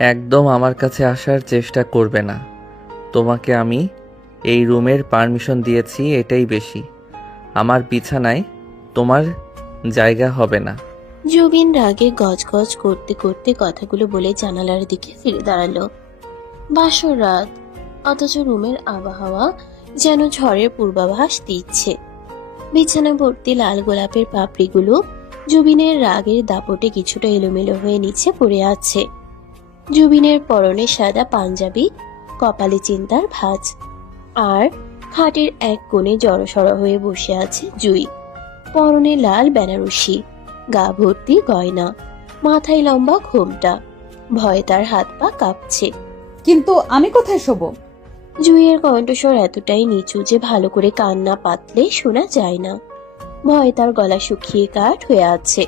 একদম আমার কাছে আসার চেষ্টা করবে না। তোমাকে আমি এই রুমের পারমিশন দিয়েছি, এটাই বেশি। আমার বিছানায় তোমার জায়গা হবে না। জুবিন রাগে গজগজ করতে করতে কথাগুলো বলে জানালার দিকে ফিরে দাঁড়ালো। বাসর রাত, অথচ রুমের আবহাওয়া যেন ঝড়ের পূর্বাভাস দিচ্ছে। বিছানা ভর্তি লাল গোলাপের পাপড়িগুলো জুবিনের রাগের দাপটে কিছুটা এলোমেলো হয়ে নিচে পড়ে আছে। জুবিনের পরনে সাদা পাঞ্জাবি, কপালে চিন্তার ভাঁজ, আর খাটের এক কোণে জড়সড় হয়ে বসে আছে জুই। পরনে লাল বেনারসি, গা ভর্তি গয়না, মাথায় লম্বা ঘোমটা। ভয়ে তার হাত পা কাঁপছে। কিন্তু আমি কোথায় শোবো? জুইয়ের কণ্ঠস্বর এতটাই নিচু যে ভালো করে কান না পাতলে শোনা যায় না। ভয়ে তার গলা শুকিয়ে কাঠ হয়ে আছে।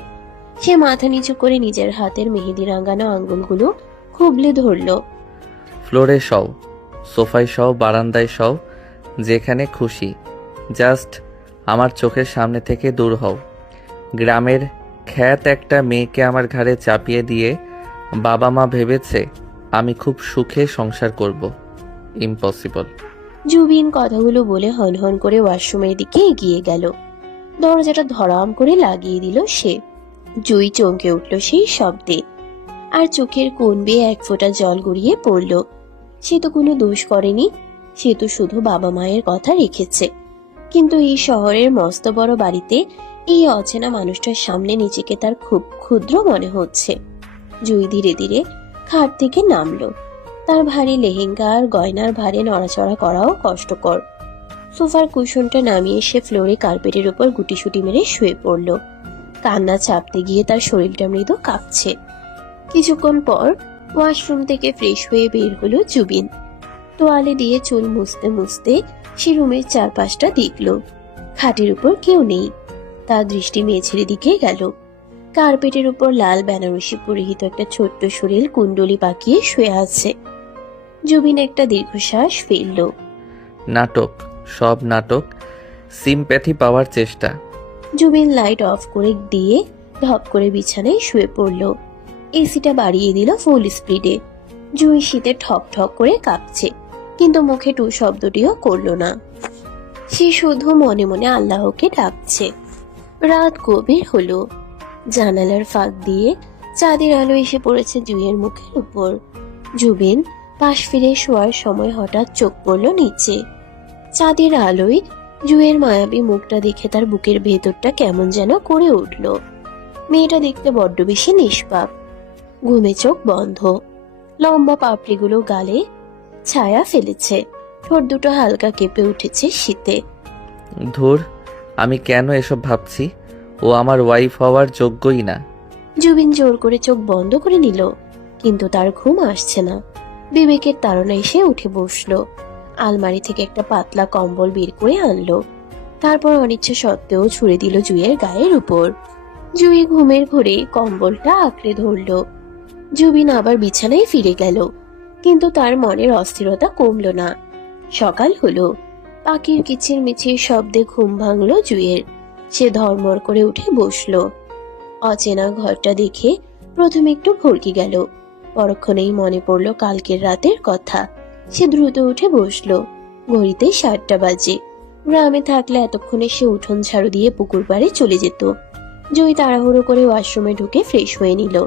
সে মাথা নিচু করে নিজের হাতের মেহেদি রাঙানো আঙ্গুলগুলো খুবলে ধরল। ফ্লোরে শও, সোফায় শও, বারান্দায় শও, যেখানে খুশি। জাস্ট আমার চোখের সামনে থেকে দূর হও। গ্রামের খ্যাত একটা মেয়েকে আমার ঘাড়ে চাপিয়ে দিয়ে বাবা মা ভেবেছে আমি খুব সুখে সংসার করব। ইম্পসিবল। জুবিন কথাগুলো বলে হনহন করে ওয়াশরুমের দিকে এগিয়ে গেল। দরজাটা ধরাম করে লাগিয়ে দিল সে। জুই চমকে উঠল সেই শব্দে, আর চোখের কোণ বেয়ে এক ফোঁটা জল গড়িয়ে পড়ল। সে তো কোনো দোষ করেনি, সে তো শুধু বাবা মায়ের কথা রেখেছে। কিন্তু এই শহরের মস্ত বড় বাড়িতে এই অচেনা মানুষটার সামনে নিজেকে তার খুব ক্ষুদ্র মনে হচ্ছে। জুই ধীরে ধীরে খাট থেকে নামলো। তার ভারী লেহেঙ্গা আর গয়নার ভারে নড়াচড়া করাও কষ্টকর। সোফার কুশনটা নামিয়ে সে ফ্লোরে কার্পেটের উপর গুটিসুটি মেরে শুয়ে পড়ল। কান্না চাপতে গিয়ে তার শরীরটা মৃদু কাঁপছে। কিছুক্ষণ পর ওয়াশরুম থেকে ফ্রেশ হয়ে বের হলো জুবিন। তোয়ালে দিয়ে চুল মুছতে মুছতে সে রুমের চারপাশটা দেখল। খাটের উপর কেউ নেই। তার দৃষ্টি মেঝের দিকে গেল। কার্পেটের উপর লাল বেনারসি পরিহিত একটা ছোট্ট শরীর কুণ্ডলি পাকিয়ে শুয়ে আছে। জুবিন একটা দীর্ঘশ্বাস ফেলল। নাটক, সব নাটক। সিম্প্যাথি পাওয়ার চেষ্টা। জুবিন লাইট অফ করে দিয়ে ধপ করে বিছানায় শুয়ে পড়ল। এসিটা বাড়িয়ে দিল ফুল স্পিডে। জুই শীতে ঠক ঠক করে কাঁপছে, কিন্তু মুখে টু শব্দটিও করলো না। সে শুধু মনে মনে আল্লাহকে ডাকছে। রাত গভীর হলো। জানালার ফাঁক দিয়ে চাঁদের আলো এসে পড়েছে জুইয়ের মুখের উপর। জুবিন পাশ ফিরে শোয়ার সময় হঠাৎ চোখ পড়ল নিচে। চাঁদের আলোয় জুইয়ের মায়াবী মুখটা দেখে তার বুকের ভেতরটা কেমন যেন করে উঠল। মেয়েটা দেখতে বড্ড বেশি নিষ্পাপ। ঘুমে চোখ বন্ধ, লম্বা পাপড়িগুলো গালে ছায়া ফেলেছে, ঠোঁট দুটো হালকা কেঁপে উঠেছে শীতে। ধুর, আমি কেন এসব ভাবছি? ও আমার ওয়াইফ হওয়ার যোগ্যই না। জুবিন জোর করে চোখ বন্ধ করে নিল, কিন্তু তার ঘুম আসছে না। বিবেকের তাড়নায় সে উঠে বসলো। আলমারি থেকে একটা পাতলা কম্বল বের করে আনলো। তারপর অনিচ্ছা সত্ত্বেও ছুঁড়ে দিল জুইয়ের গায়ের উপর। জুই ঘুমের ঘোরে কম্বলটা আঁকড়ে ধরল। জুবিন আবার বিছানায় ফিরে গেল, কিন্তু তার মনের অস্থিরতা কমলো না। সকাল হলো। পাখির কিচির মিচির শব্দে ঘুম ভাঙলো জুইয়ের। সে ধর্মর করে উঠে বসলো। অচেনা ঘরটা দেখে প্রথমে একটু ভরকে গেল, পরক্ষণেই মনে পড়লো কালকের রাতের কথা। সে দ্রুত উঠে বসলো। ঘড়িতে 7টা বাজে। গ্রামে থাকলে এতক্ষণে সে উঠোন ঝাড়ু দিয়ে পুকুর পাড়ে চলে যেত। জুই তাড়াহুড়ো করে ওয়াশরুমে ঢুকে ফ্রেশ হয়ে নিল।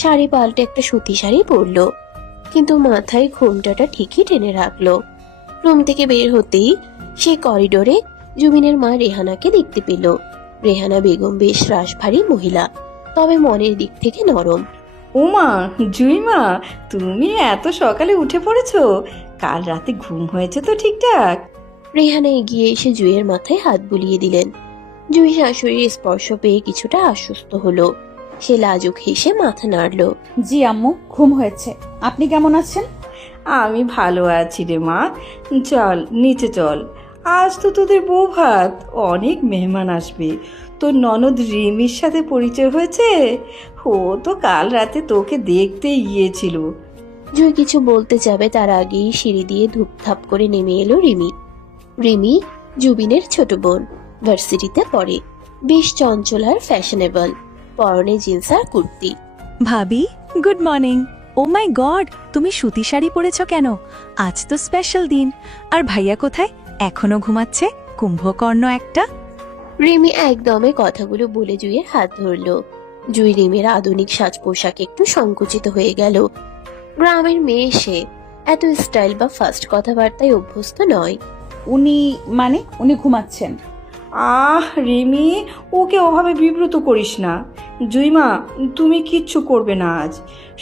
শাড়ি পাল্টে একটা সুতি শাড়ি পরলো, কিন্তু মাথায় ঘোমটাটা ঠিকই টেনে রাখলো। রুম থেকে বের হতেই সে করিডোরে জুবিনের মা রেহানাকে দেখতে পেল। রেহানা বেগম বেশ রাশভারী মহিলা, তবে মনের দিক থেকে নরম। ওমা, জুইমা, তুমি এত সকালে উঠে পড়েছো? কাল রাতে ঘুম হয়েছে তো ঠিকঠাক? রেহানা এগিয়ে এসে জুইয়ের মাথায় হাত বুলিয়ে দিলেন। জুই শাশুড়ির স্পর্শ পেয়ে কিছুটা আশ্বস্ত হলো। সে লাজুক হেসে মাথা নাড়ল। জি আম্মু, ঘুম হয়েছে। আপনি কেমন আছেন? আমি ভালো আছি রে মা। চল নিচে চল, আজ তো তোদের বউ ভাত, অনেক মেহমান আসবে। তোর ননদ রিমির সাথে পরিচয় হয়েছে? ও তো কাল রাতে তোকে দেখতে গিয়েছিল। জুই কিছু বলতে যাবে তার আগেই সিঁড়ি দিয়ে ধুপধাপ করে নেমে এলো রিমি। রিমি জুবিনের ছোট বোন, ভার্সিটিতে পড়ে। বেশ চঞ্চল আর ফ্যাশনেবল, পরনে জিন্স আর কুর্তি। ভাবি, গুড মর্নিং। ও মাই গড, তুমি সুতি শাড়ি পরেছ কেন? আজ তো স্পেশাল দিন। আর ভাইয়া কোথায়? এখনো ঘুমাচ্ছে? কুম্ভকর্ণ একটা। রিমি একদমে কথাগুলো বলে জুইয়ের হাত ধরলো। জুই রিমির আধুনিক সাজ পোশাক একটু সংকুচিত হয়ে গেল। গ্রামের মেয়ে সে এত স্টাইল বা ফাস্ট কথাবার্তায় অভ্যস্ত নয়। উনি ঘুমাচ্ছেন। রিমি, ওকে ওভাবে বিব্রত করিস না। জুইমা, তুমি কিচ্ছু করবে না আজ,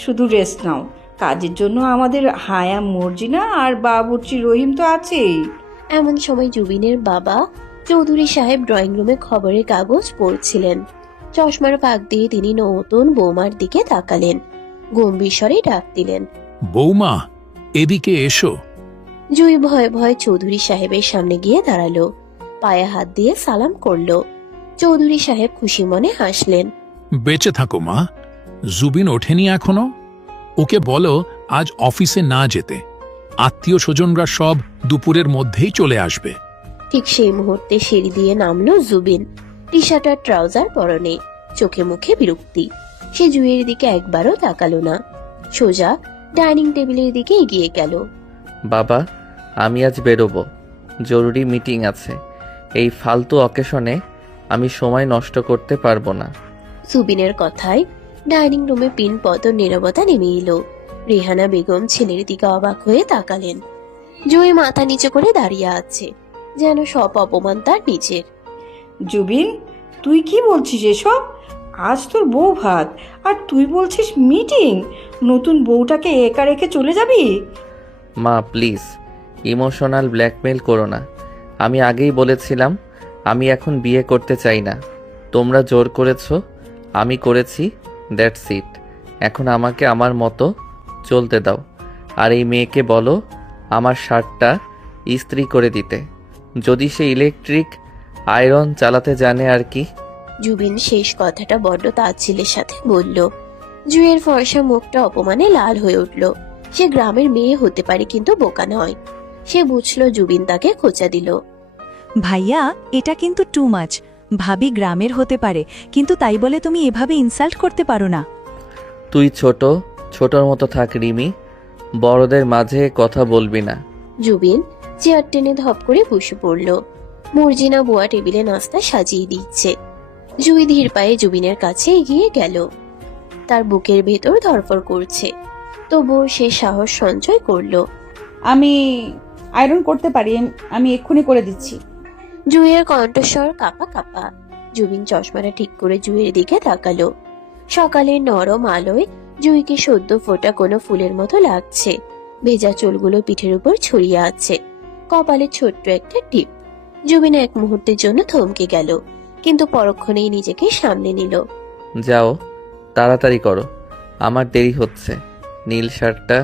শুধু রেস্ট নাও। কাজের জন্য আমাদের হায়া মর্জিনা আর বাবুর্চি রহিম তো আছেই। এমন সময় জুবিনের বাবা চৌধুরী সাহেব ড্রয়িং রুমে খবরের কাগজ পড়ছিলেন। চশমার ফাঁক দিয়ে তিনি নতুন বৌমার দিকে তাকালেন, গম্ভীর স্বরে ডাক দিলেন, বৌমা, এদিকে এসো। জুই ভয়ে ভয়ে চৌধুরী সাহেবের সামনে গিয়ে দাঁড়ালো, পায়ে হাত দিয়ে সালাম করলো। চৌধুরী সাহেব খুশি মনে হাসলেন। বেঁচে থাকো মা। জুবিন ওঠেনি এখনো? ওকে বলো আজ অফিসে না যেতে। আত্মীয় স্বজনরা সব দুপুরের মধ্যেই চলে আসবে। ঠিক সেই মুহূর্তে সিঁড়ি দিয়ে নামলো জুবিন, টি শার্ট আর ট্রাউজার পরনে, চোখে মুখে বিরক্তি। সে জুইয়ের দিকে একবারও তাকালো না, সোজা ডাইনিং টেবিলের দিকে এগিয়ে গেল। বাবা, আমি আজ বেরোবো, জরুরি মিটিং আছে। এই ফালতু অকেশনে আমি সময় নষ্ট করতে পারবো না। জুবিনের কথায় ডাইনিং রুমে পিন পত নীরবতা নেমে এলো। রেহানা বেগম ছেলের দিকে অবাক হয়ে তাকালেন। জুই মাথা নিচে করে দাঁড়িয়ে আছে, যেন সব অপমান তার নিজের। জুবিন, তুই কি বলছিস এসব? আজ তোর বউ ভাত আর তুই বলছিস মিটিং? নতুন বউটাকে একা রেখে চলে যাবি? মা প্লিজ, ইমোশনাল ব্ল্যাকমেল করো না। আমি আগেই বলেছিলাম আমি এখন বিয়ে করতে চাই না। তোমরা জোর করেছো, আমি করেছি, দ্যাটস ইট। এখন আমাকে আমার মতো চলতে দাও। আর এই মেয়েকে বলো আমার শার্টটা ইস্ত্রি করে দিতে, যদি সে ইলেকট্রিক আয়রন চালাতে জানে আর কি। জুবিন শেষ কথাটা বড্ড তাচ্ছিলের সাথে বলল। জুইয়ের ফর্সা মুখটা অপমানে লাল হয়ে উঠল। সে গ্রামের মেয়ে হতে পারে, কিন্তু বোকা নয়। সে বুঝলো জুবিন তাকে খোঁচা দিল। ভাইয়া, এটা কিন্তু টু মাচ। ভাবি গ্রামের হতে পারে, কিন্তু তাই বলে তুমি এভাবে ইনসাল্ট করতে পারো না। তুই ছোটর মতো থাক রিমি, বড়দের মাঝে কথা বলবি না। জুবিন চেয়ার টেনে ধপ করে বসে পড়ল। মর্জিনা বুয়া টেবিলে নাস্তা সাজিয়ে দিচ্ছে। জুই ধীর পায়ে জুবিনের কাছে এগিয়ে গেল। তার বুকের ভেতর ধরফড় করছে, তবুও সে সাহস সঞ্চয় করলো। আমি আয়রন করতে পারি, আমি এক্ষুনি করে দিচ্ছি। জুইয়ের কণ্ঠস্বর কাঁপা কাঁপা। জুবিন চশমাটা ঠিক করে জুইয়ের দিকে তাকালো। সকালের নরম আলোয় জুইকে সদ্য ফোটা কোনো ফুলের মতো লাগছে। ভেজা চুলগুলো পিঠের উপর ছড়িয়ে আছে, কপালে ছোট্ট একটা টিপ। জুবিন এক মুহূর্তের জন্য থমকে গেল, কিন্তু পরক্ষণেই নিজেকে সামলে নিল। যাও, তাড়াতাড়ি করো, আমার দেরি হচ্ছে। নীল শার্টটা।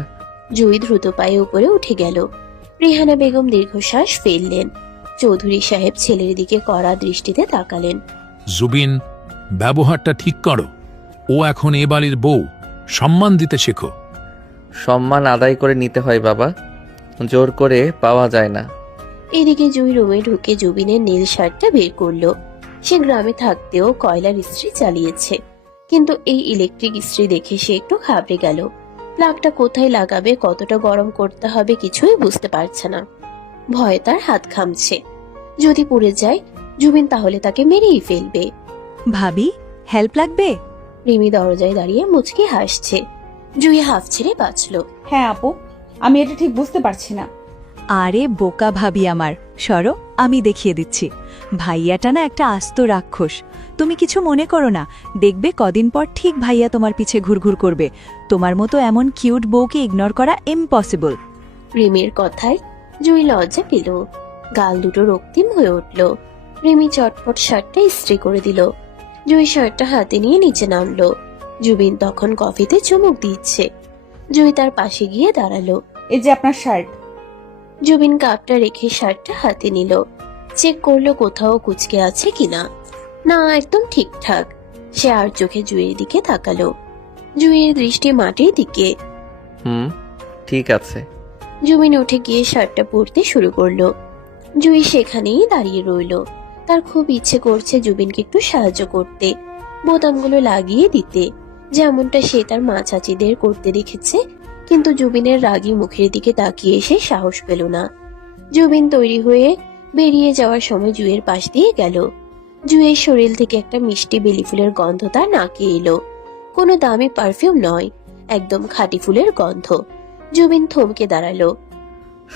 জুই দ্রুত পায়ে উপরে উঠে গেল। রেহানা বেগম দীর্ঘশ্বাস ফেললেন। চৌধুরী সাহেব ছেলের দিকে কড়া দৃষ্টিতে তাকালেন। জুবিন, ব্যবহারটা ঠিক করো। ও এখন এ বাড়ির বউ, সম্মান দিতে শেখো। সম্মান আদায় করে নিতে হয় বাবা, জোর করে পাওয়া যায় না। এদিকে জুই রুমে ঢুকে জুবিনের নীল শার্টটা বের করলো। সে গ্রামে থাকতেও কয়লার ইস্ত্রি চালিয়েছে, কিন্তু এই ইলেকট্রিক ইস্ত্রি দেখে সে একটু ঘাবড়ে গেল। প্লাগটা কোথায় লাগাবে, কতটা গরম করতে হবে কিছুই বুঝতে পারছে না। ভয়ে তার হাত ঘামছে। যদি পড়ে যায় জুবিন তাহলে তাকে মেরেই ফেলবে। ভাবি, হেল্প লাগবে? রিমি দরজায় দাঁড়িয়ে মুচকি হাসছে। জুই হাফ ছেড়ে বাঁচলো। হ্যাঁ আপু, আমি এটা ঠিক বুঝতে পারছি না। আরে বোকা ভাবি আমার, সরো, আমি দেখিয়ে দিচ্ছি। ভাইয়াটা না একটা আস্ত রাক্ষস। তুমি কিছু মনে করো না, দেখবে কদিন পর ঠিক ভাইয়া তোমার পিছে ঘুরঘুর করবে। তোমার মতো এমন কিউট বউকে ইগনোর করা ইম্পসিবল। রিমির কথায় জুই লজ্জা পেল, গাল দুটো রক্তিম হয়ে উঠল। রিমি চটপট শার্টটা ইস্ত্রি করে দিল। জুই শার্টটা হাতে নিয়ে নিচে নামলো। জুবিন তখন কফিতে চুমুক দিচ্ছে। জুই তার পাশে গিয়ে দাঁড়ালো। এই যে আপনার শার্ট। জুবিন কাপটা রেখে শার্টটা হাতে নিল। চেক করলো কোথাও কুচকে আছে কিনা। না, একদম ঠিকঠাক। সে আর চোখে জুইয়ের দিকে তাকালো। জুইয়ের দৃষ্টি মাটির দিকে। ঠিক আছে। জুবিন উঠে গিয়ে শার্টটা পরতে শুরু করলো। জুই সেখানেই দাঁড়িয়ে রইল। তার খুব ইচ্ছে করছে জুবিনকে একটু সাহায্য করতে, বোতামগুলো লাগিয়ে দিতে, যেমনটা সে তার মা চাচিদের করতে দেখেছে। কিন্তু জুবিনের রাগী মুখের দিকে তাকিয়ে সে সাহস পেল না। জুবিন তৈরি হয়ে বেরিয়ে যাওয়ার সময় জুয়ের পাশ দিয়ে গেল। জুয়ের শরীর থেকে একটা মিষ্টি বেলি ফুলের গন্ধ তার নাকে এলো। কোনো দামি পারফিউম নয়, একদম খাঁটি ফুলের গন্ধ। জুবিন থমকে দাঁড়ালো।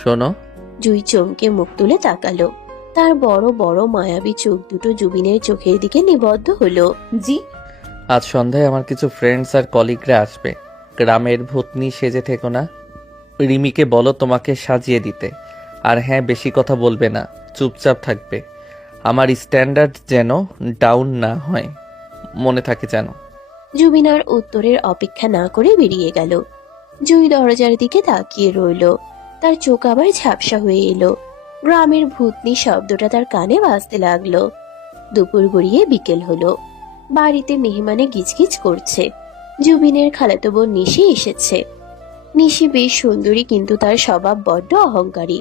শোনো, জুই চমকে মুখ তুলে তাকালো। তার বড় বড় মায়াবী চোখ দুটো জুবিনের চোখের দিকে নিবদ্ধ হলো। জি। আজ সন্ধ্যায় আমার কিছু ফ্রেন্ডস আর কলিগরা আসবে। গ্রামের ভূতনি সেজে থেকো না। রিমিকে বলো তোমাকে সাজিয়ে দিতে। আর হ্যাঁ, বেশি কথা বলবে না, চুপচাপ থাকবে। আমার স্ট্যান্ডার্ড যেন ডাউন না হয়, মনে থাকে যেন। জুবিন আর উত্তরের অপেক্ষা না করে বেরিয়ে গেল। জুই দরজার দিকে তাকিয়ে রইল। তার চোখ আবার ঝাপসা হয়ে এলো। গ্রামের ভূতনি শব্দটা তার কানে বাজতে লাগলো। দুপুর গড়িয়ে বিকেল হলো। বাড়িতে মেহমানে গিজগিজ করছে। জুবিনের খালাতো বোন নিশি এসেছে। নিশি বেশ সুন্দরী, কিন্তু তার স্বভাব বড্ড অহংকারী।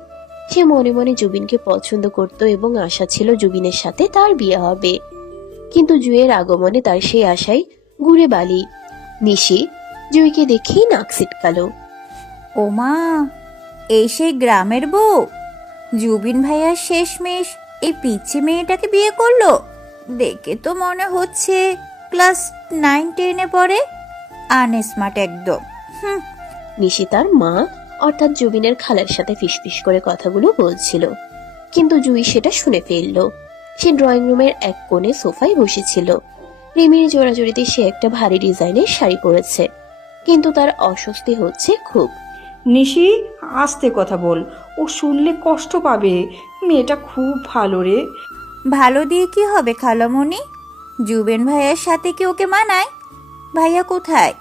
সে মনে মনে জুবিনকে পছন্দ করত এবং আশা ছিল জুবিনের সাথে তার বিয়ে হবে। কিন্তু জুয়ের আগমনে তার সেই আশাই গুড়ে বালি। নিশি জুইকে দেখেই নাক ছিটকালো। ওমা, এই সেই গ্রামের বউ? জুবিন ভাইয়া শেষমেশ এই পিচ্ছি মেয়েটাকে বিয়ে করলো? দেখে তো মনে হচ্ছে ক্লাস 9-10-এ পড়ে। আনস্মার্ট একদম। নিশি তার মা অর্থাৎ জুবিনের খালার সাথে ফিসফিস করে কথাগুলো বলছিল, কিন্তু জুই সেটা শুনে ফেলল। সে ড্রয়িং রুমের এক কোণে সোফায় বসেছিল। রিমির জোড়াজুড়িতে সে একটা ভারী ডিজাইনের শাড়ি পরেছে, কিন্তু তার অস্বস্তি হচ্ছে খুব। নিশি, আস্তে কথা বল, ও শুনলে কষ্ট পাবে। মেয়েটা খুব ভালো রে। ভালো দিয়ে কি হবে খালামণি? জুবিন ভাইয়ার সাথে কি ওকে মানায়? ভাইয়া কোথায়?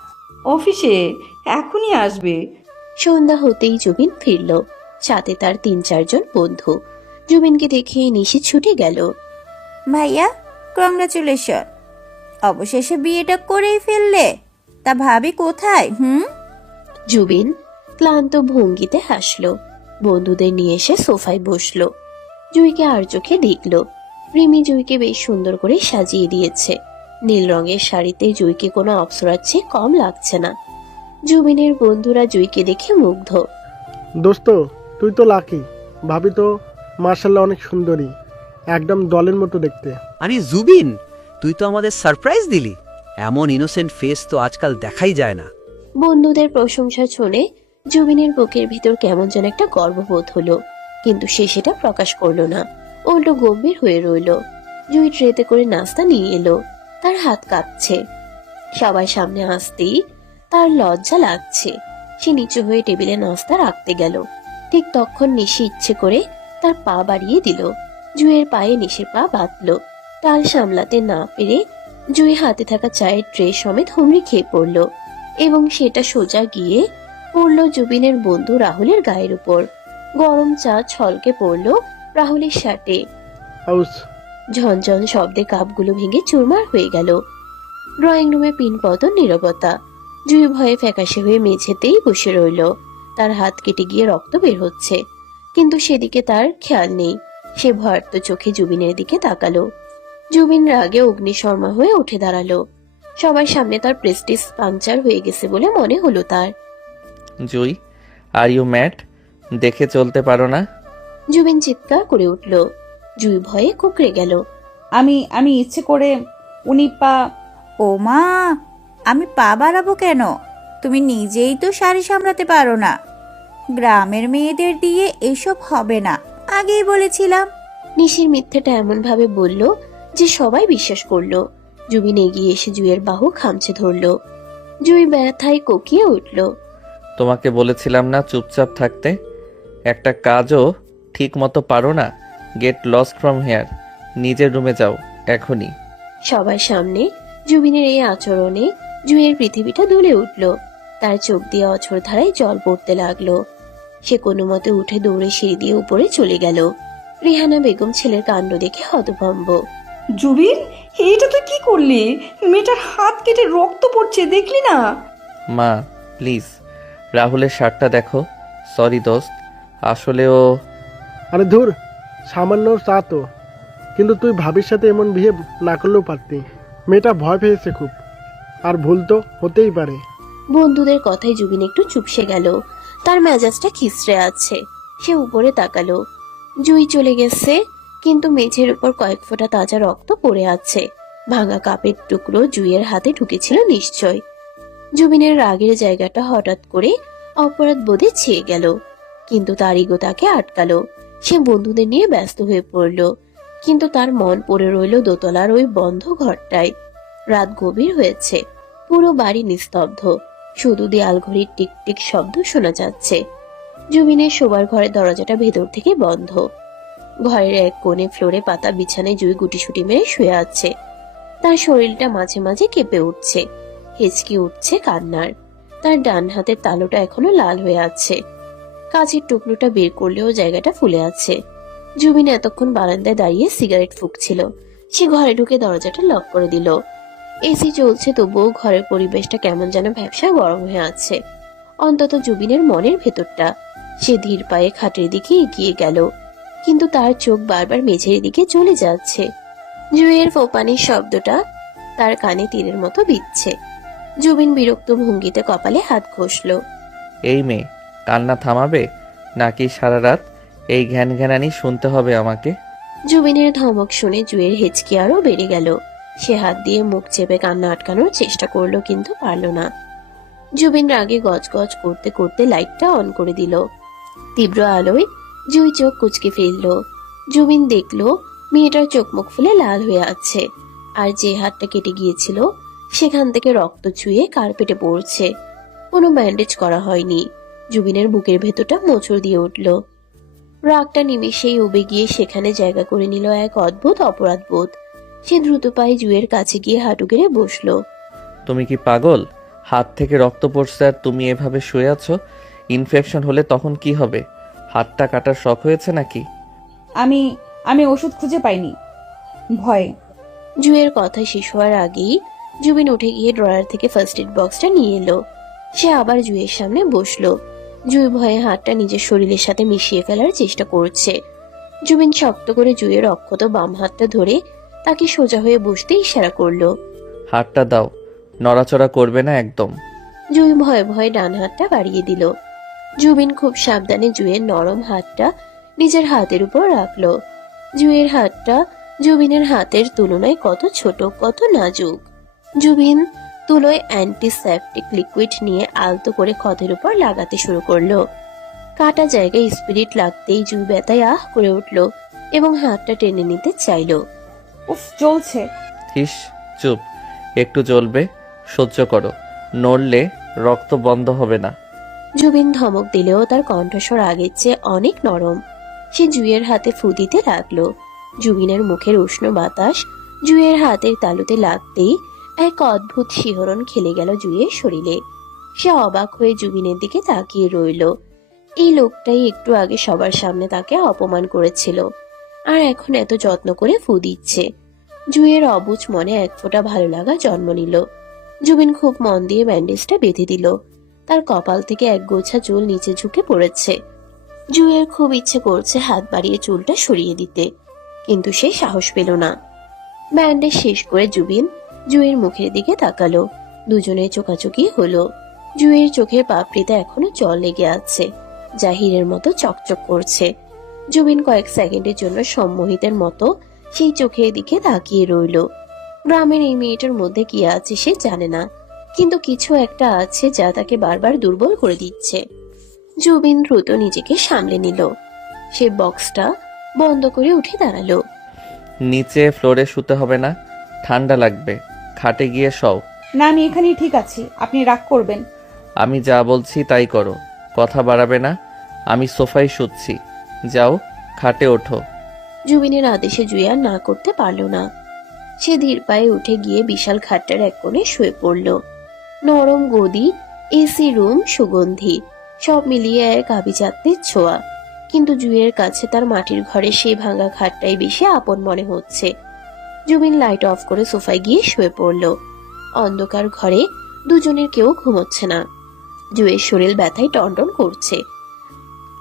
অফিসে, এখনই আসবে। সন্ধ্যা হতেই জুবিন ফিরল, সাথে তার 3-4 জন বন্ধু। জুবিনকে দেখে নিশি ছুটে গেল। ভাইয়া, কংগ্রাচুলেশন, অবশেষে বিয়েটা করেই ফেললে। তা ভাবি কোথায়? জুবিন ক্লান্ত ভঙ্গিতে হাসলো। বন্ধুদের নিয়ে এসে সোফায় বসলো। জুইকে আর চোখে দেখল। রিমি জুইকে বেশ সুন্দর করে সাজিয়ে দিয়েছে। নীল রঙের শাড়িতে জুইকে কোনো অপ্সরার চেয়ে কম লাগছে না। জুবিনের বন্ধুরা জুইকে দেখে মুগ্ধ। দোস্ত, তুই তো লাকি। ভাবি তো মার্শাল্লাহ অনেক সুন্দরী, একদম দলের মতো দেখতে। আরে জুবিন, তুই তো আমাদের সারপ্রাইজ দিলি। এমন ইনোসেন্ট ফেস তো আজকাল দেখাই যায় না। বন্ধুদের প্রশংসা শুনে জুবিনের বুকের ভিতর কেমন যেন একটা গর্ববোধ হলো, কিন্তু সে সেটা প্রকাশ করলো না। উল্টো গম্ভীর হয়ে রইল। জুই ট্রেতে করে নাস্তা নিয়ে এলো। তার হাত কাঁপছে। সবার সামনে আসতেই তার লজ্জা লাগছে। সে নিচু হয়ে টেবিলে নাস্তা রাখতে গেল। ঠিক তখন নিশি ইচ্ছে করে তার পা বাড়িয়ে দিল। জুইয়ের পায়ে নিশির পা বাঁধলো। টাল সামলাতে না পেরে জুই হাতে থাকা চায়ের ট্রে সমেত হুমড়ি খেয়ে পড়ল, এবং সেটা সোজা গিয়ে পড়ল জুবিনের বন্ধু রাহুলের গায়ের উপর। গরম চা ছলকে পড়ল রাহুলের শার্টে। আউস! ঝনঝন শব্দে কাপগুলো ভেঙে চুরমার হয়ে গেল। ড্রয়িং রুমে পিনপতন নীরবতা। জুই ভয়ে ফ্যাকাশে হয়ে মেঝেতেই বসে রইল। তার হাত কেটে গিয়ে রক্ত বের হচ্ছে, কিন্তু সেদিকে তার খেয়াল নেই। সে ভয়ার্ত চোখে জুবিনের দিকে তাকালো। জুবিন রাগে অগ্নিশর্মা হয়ে উঠে দাঁড়ালো। সবার সামনে তার প্রেস্টিজ পাংচার হয়ে গেছে বলে মনে হলো তার। জুই, আর ইউ ম্যাড? দেখে চলতে পারো না? জুবিন চিৎকার করে উঠল। জুই ভয়ে কুকড়ে গেল। আমি ইচ্ছে করে উনি পা। ওমা, আমি পা বাড়াবো কেন? তুমি নিজেই তো শাড়ি সামলাতে পারো না। গ্রামের মেয়েদের দিয়ে এসব হবে না, আগেই বলেছিলাম। নিশির মিথ্যেটা এমন ভাবে বলল যে সবাই বিশ্বাস করলো। জুবিন এগিয়ে এসে জুইয়ের বাহু খামচে ধরলো। জুই ব্যথায় কোকিয়ে উঠল। তোমাকে বলেছিলাম না চুপচাপ থাকতে? একটা কাজও ঠিক মতো পারো না। Get lost from here. নিজের রুমে যাও এখনই। সবার সামনে জুবিনের এই আচরণে জুইয়ের পৃথিবীটা দুলে উঠল। তার চোখ দিয়ে অঝোর ধারায় জল পড়তে লাগলো। সে কোনো মতে উঠে দৌড়ে সিঁড়ি দিয়ে উপরে চলে গেল। রিহানা বেগম ছেলের কাণ্ড দেখে হতভম্ব। জুবিন, এইটা তুই কি করলি? মেয়েটার হাত কেটে রক্ত পড়ছে, দেখলি না? মা প্লিজ, রাহুলের শার্টটা দেখো। সরি দোস্ত, আসলে ও। আরে ধুর, সামান্য চা তো। কিন্তু তুই ভাবির সাথে এমন বিহেভ না করলেও পারতি। মেয়েটা ভয় পেয়েছে খুব। আর ভুল তো হতেই পারে। বন্ধুদের কথায় জুবিন একটু চুপসে গেল। তার মেজাজটা খিসড়ে আছে। সে উপরে তাকালো। জুই চলে গেছে, কিন্তু মেঝের উপর কয়েক ফোঁটা তাজা রক্ত পড়ে আছে। ভাঙা কাপের টুকরো জুইয়ের হাতে ঢুকেছিল নিশ্চয়। জুবিনের রাগের জায়গাটা হঠাৎ করে অপরাধ বোধে ছেয়ে গেল, কিন্তু তার ইগো তাকে আটকালো। সে বন্ধুদের নিয়ে ব্যস্ত হয়ে পড়ল, কিন্তু তার মন পড়ে রইল দোতলার ওই বন্ধ ঘরটায়। রাত গভীর হয়েছে, পুরো বাড়ি নিস্তব্ধ, শুধু দেয়াল ঘড়ির টিকটিক শব্দ শোনা যাচ্ছে। জুবিনের শোবার ঘরের দরজাটা ভেতর থেকে বন্ধ। ঘরের এক কোণে ফ্লোরে পাতা বিছানায় জুই গুটিসুটি মেরে শুয়ে আছে। তার শরীরটা মাঝে মাঝে কেঁপে উঠছে, হেঁচকি উঠছে কান্নার। তার ডান হাতের তালুটা এখনো লাল হয়ে আছে। কাঁচের টুকরোটা বের করলেও জায়গাটা ফুলে আছে। জুবিন এতক্ষণ বারান্দায় দাঁড়িয়ে সিগারেট ফুঁকছিল। সে ঘরে ঢুকে দরজাটা লক করে দিল। এসি চলছে, তবুও ঘরের পরিবেশটা কেমন যেন ভ্যাপসা গরম হয়ে আছে, অন্তত জুবিনের মনের ভেতরটা। সে ধীর পায়ে খাটের দিকে এগিয়ে গেল, কিন্তু তার চোখ বারবার মেঝের দিকে চলে যাচ্ছে। জুইয়ের ফোপানির শব্দটা তার কানে তীরের মতো বিচ্ছে। জুবিন বিরক্ত ভঙ্গিতে কপালে হাত ঘষল। এই মেয়ে কান্না থামাবে, নাকি সারা রাত এই ঘ্যান ঘ্যানানি শুনতে হবে আমাকে? জুবিনের ধমক শুনে জুইয়ের হেঁচকি আরো বেড়ে গেল। সে হাত দিয়ে মুখ চেপে কান্না আটকানোর চেষ্টা করলো, কিন্তু পারল না। জুবিন রাগে গজগজ করতে করতে লাইটটা অন করে দিল। তীব্র আলোয় জুই চোখ কুচকে ফেলল। জুবিন দেখলো মেয়েটার চোখ মুখ ফুলে লাল হয়ে আছে, আর যে হাতটা কেটে গিয়েছিল সেখান থেকে রক্ত চুয়ে কার্পেটে পড়ছে। কোনো ব্যান্ডেজ করা হয়নি। জুবিনের বুকের ভেতরটা মোচড় দিয়ে উঠল। রাগটা নিমেষেই উবে গিয়ে সেখানে জায়গা করে নিল এক অদ্ভুত অপরাধ বোধ। সে দ্রুত পায়ে জুয়ের কাছে গিয়ে হাঁটু গেড়ে বসলো। তুমি কি পাগল? হাত থেকে রক্ত পড়ছে আর তুমি এভাবে শুয়ে আছো। ইনফেকশন হলে তখন কি হবে? হাতটা কাটার শখ হয়েছে নাকি? আমি আমি ওষুধ খুঁজে পাইনি, ভয়ে। জুয়ের কথা শেষ হওয়ার আগেই জুবিন উঠে গিয়ে ড্রয়ার থেকে ফার্স্ট এড বক্সটা নিয়ে এলো। সে আবার জুয়ের সামনে বসলো। জুই ভয়ে হাতটা নিজের শরীরের সাথে মিশিয়ে ফেলার চেষ্টা করছে। জুবিন শক্ত করে জুয়ের অক্ষত বাম হাতটা ধরে তাকে সোজা হয়ে বসতে ইশারা করলো। হাতটা দাও, নড়াচড়া করবে না একদম। জুই ভয়ে ভয়ে ডান হাতটা বাড়িয়ে দিল। জুবিন খুব সাবধানে জুয়ের নরম হাতটা নিজের হাতের উপর রাখলো। জুয়ের হাতটা জুবিনের হাতের তুলনায় কত ছোট, কত নাজুক। জুবিন তুলোয় অ্যান্টিসেপটিক লিকুইড নিয়ে আলতো করে ক্ষতের উপর লাগাতে শুরু করলো। কাটা জায়গায় স্পিরিট লাগতেই জুই ব্যথায় আহ করে উঠলো এবং হাতটা টেনে নিতে চাইলো। উফ, জ্বলছে। হিস, চুপ, একটু জ্বলবে, সহ্য করো। নড়লে রক্ত বন্ধ হবে না। জুবিন ধমক দিলেও তার কণ্ঠস্বর আগের চেয়ে অনেক নরম। সে জুইয়ের হাতে ফু দিতে লাগলো। জুবিনের মুখের উষ্ণ বাতাস জুইয়ের হাতের তালুতে লাগতেই এক অদ্ভুত শিহরণ খেলে গেল জুইয়ের শরীরে। সে অবাক হয়ে জুবিনের দিকে তাকিয়ে রইল। এই লোকটাই একটু আগে সবার সামনে তাকে অপমান করেছিল, আর এখন এত যত্ন করে ফু দিচ্ছে। জুইয়ের অবুঝ মনে এক ফোঁটা ভালো লাগা জন্ম নিল। জুবিন খুব মন দিয়ে ব্যান্ডেজটা বেঁধে দিল। তার কপাল থেকে এক গোছা চুল নিচে ঝুঁকে পড়েছে। জুইয়ের খুব ইচ্ছে করছে হাত বাড়িয়ে চুলটা সরিয়ে দিতে, কিন্তু সে সাহস পেল না। ব্যান্ডেজ শেষ করে জুবিন জুইয়ের মুখের দিকে তাকালো। দুজনের চোখাচোখি হলো। জুইয়ের চোখের পাপড়িতে এখনো জল লেগে আছে, যা হীরের মতো চকচক করছে। জুবিন কয়েক সেকেন্ডের জন্য সম্মোহিতের মতো সেই চোখের দিকে তাকিয়ে রইল। গ্রামের এই মেয়েটার মধ্যে কি আছে সে জানে না, কিন্তু কিছু একটা আছে যা তাকে বারবার দুর্বল করে দিচ্ছে। জুবিন দ্রুত নিজেকে সামলে নিল। সে বক্সটা বন্ধ করে উঠে দাঁড়ালো। নিচে ফ্লোরে শুতে হবে না, ঠান্ডা লাগবে। খাটে গিয়ে শও। না, আমি এখানেই ঠিক আছি, আপনি রাগ করবেন। আমি যা বলছি তাই করো, কথা বাড়াবে না। আমি সোফায় শুচ্ছি, যাও খাটে ওঠো। জুবিনের আদেশে জুই আর না করতে পারল না। সে ধীর পায়ে উঠে গিয়ে বিশাল খাটটার এক কোণে শুয়ে পড়ল। নরম গদি, এসি রুম, সুগন্ধি, সব মিলিয়ে এক আভিজাত্যের ছোঁয়া। কিন্তু জুইয়ের কাছে তার মাটির ঘরে সেই ভাঙা খাটটাই বেশি আপন মনে হচ্ছে। জুবিন লাইট অফ করে সোফায় গিয়ে শুয়ে পড়ল। অন্ধকার ঘরে দুজনের কেউ ঘুমোচ্ছে না। জুইয়ের শরীর ব্যথায় টনটন করছে,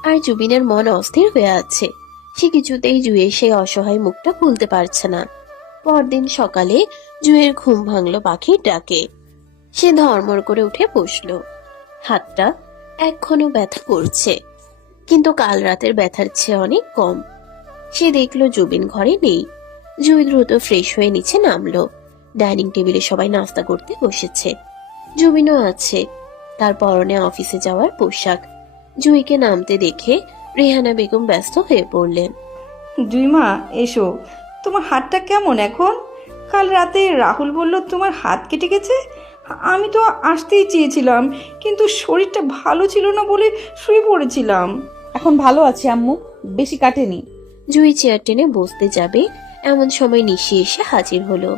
আর জুবিনের মন অস্থির হয়ে আছে। সে কিছুতেই জুইয়ের সেই অসহায় মুখটা খুলতে পারছে না। পরদিন সকালে জুইয়ের ঘুম ভাঙল পাখির ডাকে। সে ধর্মর করে উঠে বসলো। হাতটা এখনো ব্যথা করছে, কিন্তু কাল রাতের ব্যথার চেয়ে অনেক কম। সে দেখলো জুবিন ঘরে নেই। জুই দ্রুত ফ্রেশ হয়ে নিচে নামলো। ডাইনিং টেবিলে সবাই নাস্তা করতে বসেছে, জুবিনও আছে। তার পরনে অফিসে যাওয়ার পোশাক। জুইকে নামতে দেখে রেহানা বেগম ব্যস্ত হয়ে পড়লেন। জুইমা এসো, তোমার হাতটা কেমন এখন? কাল রাতে রাহুল বলল তোমার হাত কেটে গেছে। আমি তো আসতেই চেয়েছিলাম, কিন্তু শরীরটা ভালো ছিল না বলে শুয়ে পড়েছিলাম। এখন ভালো আছি আম্মু, বেশি কাটেনি। জুই চেয়ার টেনে বসতে যাবে এমন সময় নিশি এসে হাজির হলো।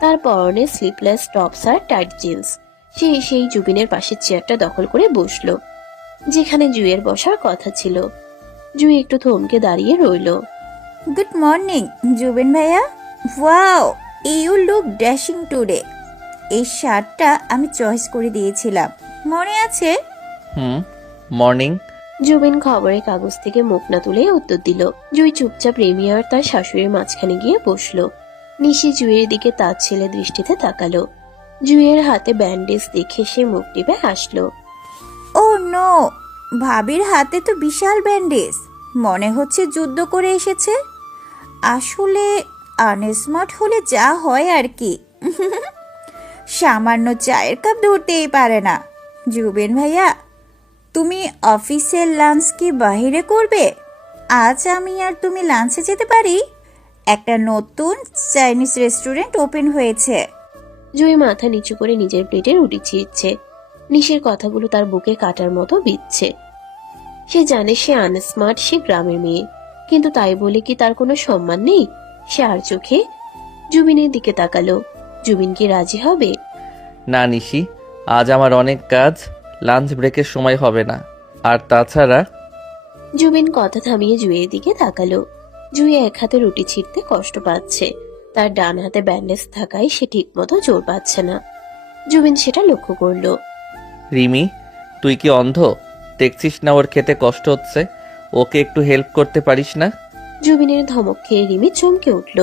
তার পরনে স্লিপলেস টপস আর টাইট জিন্স। সে এসেই জুবিনের পাশের চেয়ারটা দখল করে বসলো, যেখানে জুইয়ের বসার কথা ছিল। জুই একটু থমকে দাঁড়িয়ে রইল। গুড মর্নিং জুবিন ভাইয়া। Wow, you look dashing today. এই শার্টটা আমি চয়েস করে দিয়েছিলাম, মনে আছে? মর্নিং। জুবিন খবরের কাগজ থেকে মুখ না তুলে উত্তর দিল। জুই চুপচাপ রেমি আর তার শাশুড়ির মাঝখানে গিয়ে বসলো। নিশি জুইয়ের দিকে তার ছেলে দৃষ্টিতে তাকালো। জুইয়ের হাতে ব্যান্ডেজ দেখে সে মুখ টিপে হাসলো। ও নো, ভাবির হাতে তো বিশাল ব্যান্ডেজ, মনে হচ্ছে যুদ্ধ করে এসেছে। আসলে আনস্মার্ট হলে যা হয় আর কি। সামান্য চায়ের কাপ ধরতেই পারে না। জুবিন ভাইয়া, তুমি অফিসের লাঞ্চ কি বাইরে করবে? আজ আমি আর তুমি লাঞ্চে যেতে পারি। একটা নতুন চাইনিজ রেস্টুরেন্ট ওপেন হয়েছে। জুই মাথা নিচু করে নিজের প্লেটে রুটি ছিঁড়ছে। নিশের কথাগুলো তার বুকে কাটার মতো বিচ্ছে। সে জানে সে আনস্মার্ট, সে গ্রামের মেয়ে, কিন্তু তাই বলে কি তার কোনো সম্মান নেই? সে আর চোখে জুবিনের দিকে তাকালো। জুবিন কি রাজি হবে? না নিশি, আজ আমার অনেক কাজ, লাঞ্চ ব্রেকের সময় হবে না। আর তাছাড়া জুবিন কথা থামিয়ে জুইয়ের দিকে তাকালো। জুই এক হাতে রুটি ছিঁড়তে কষ্ট পাচ্ছে। তার ডান হাতে ব্যান্ডেজ থাকায় সে ঠিক মতো জোর পাচ্ছে না। জুবিন সেটা লক্ষ্য করলো। রিমি, তুই কি অন্ধ? দেখছিস না ওর খেতে কষ্ট হচ্ছে? ওকে একটু হেল্প করতে পারিস না? জুবিনের ধমক খেয়ে রিমি চমকে উঠল।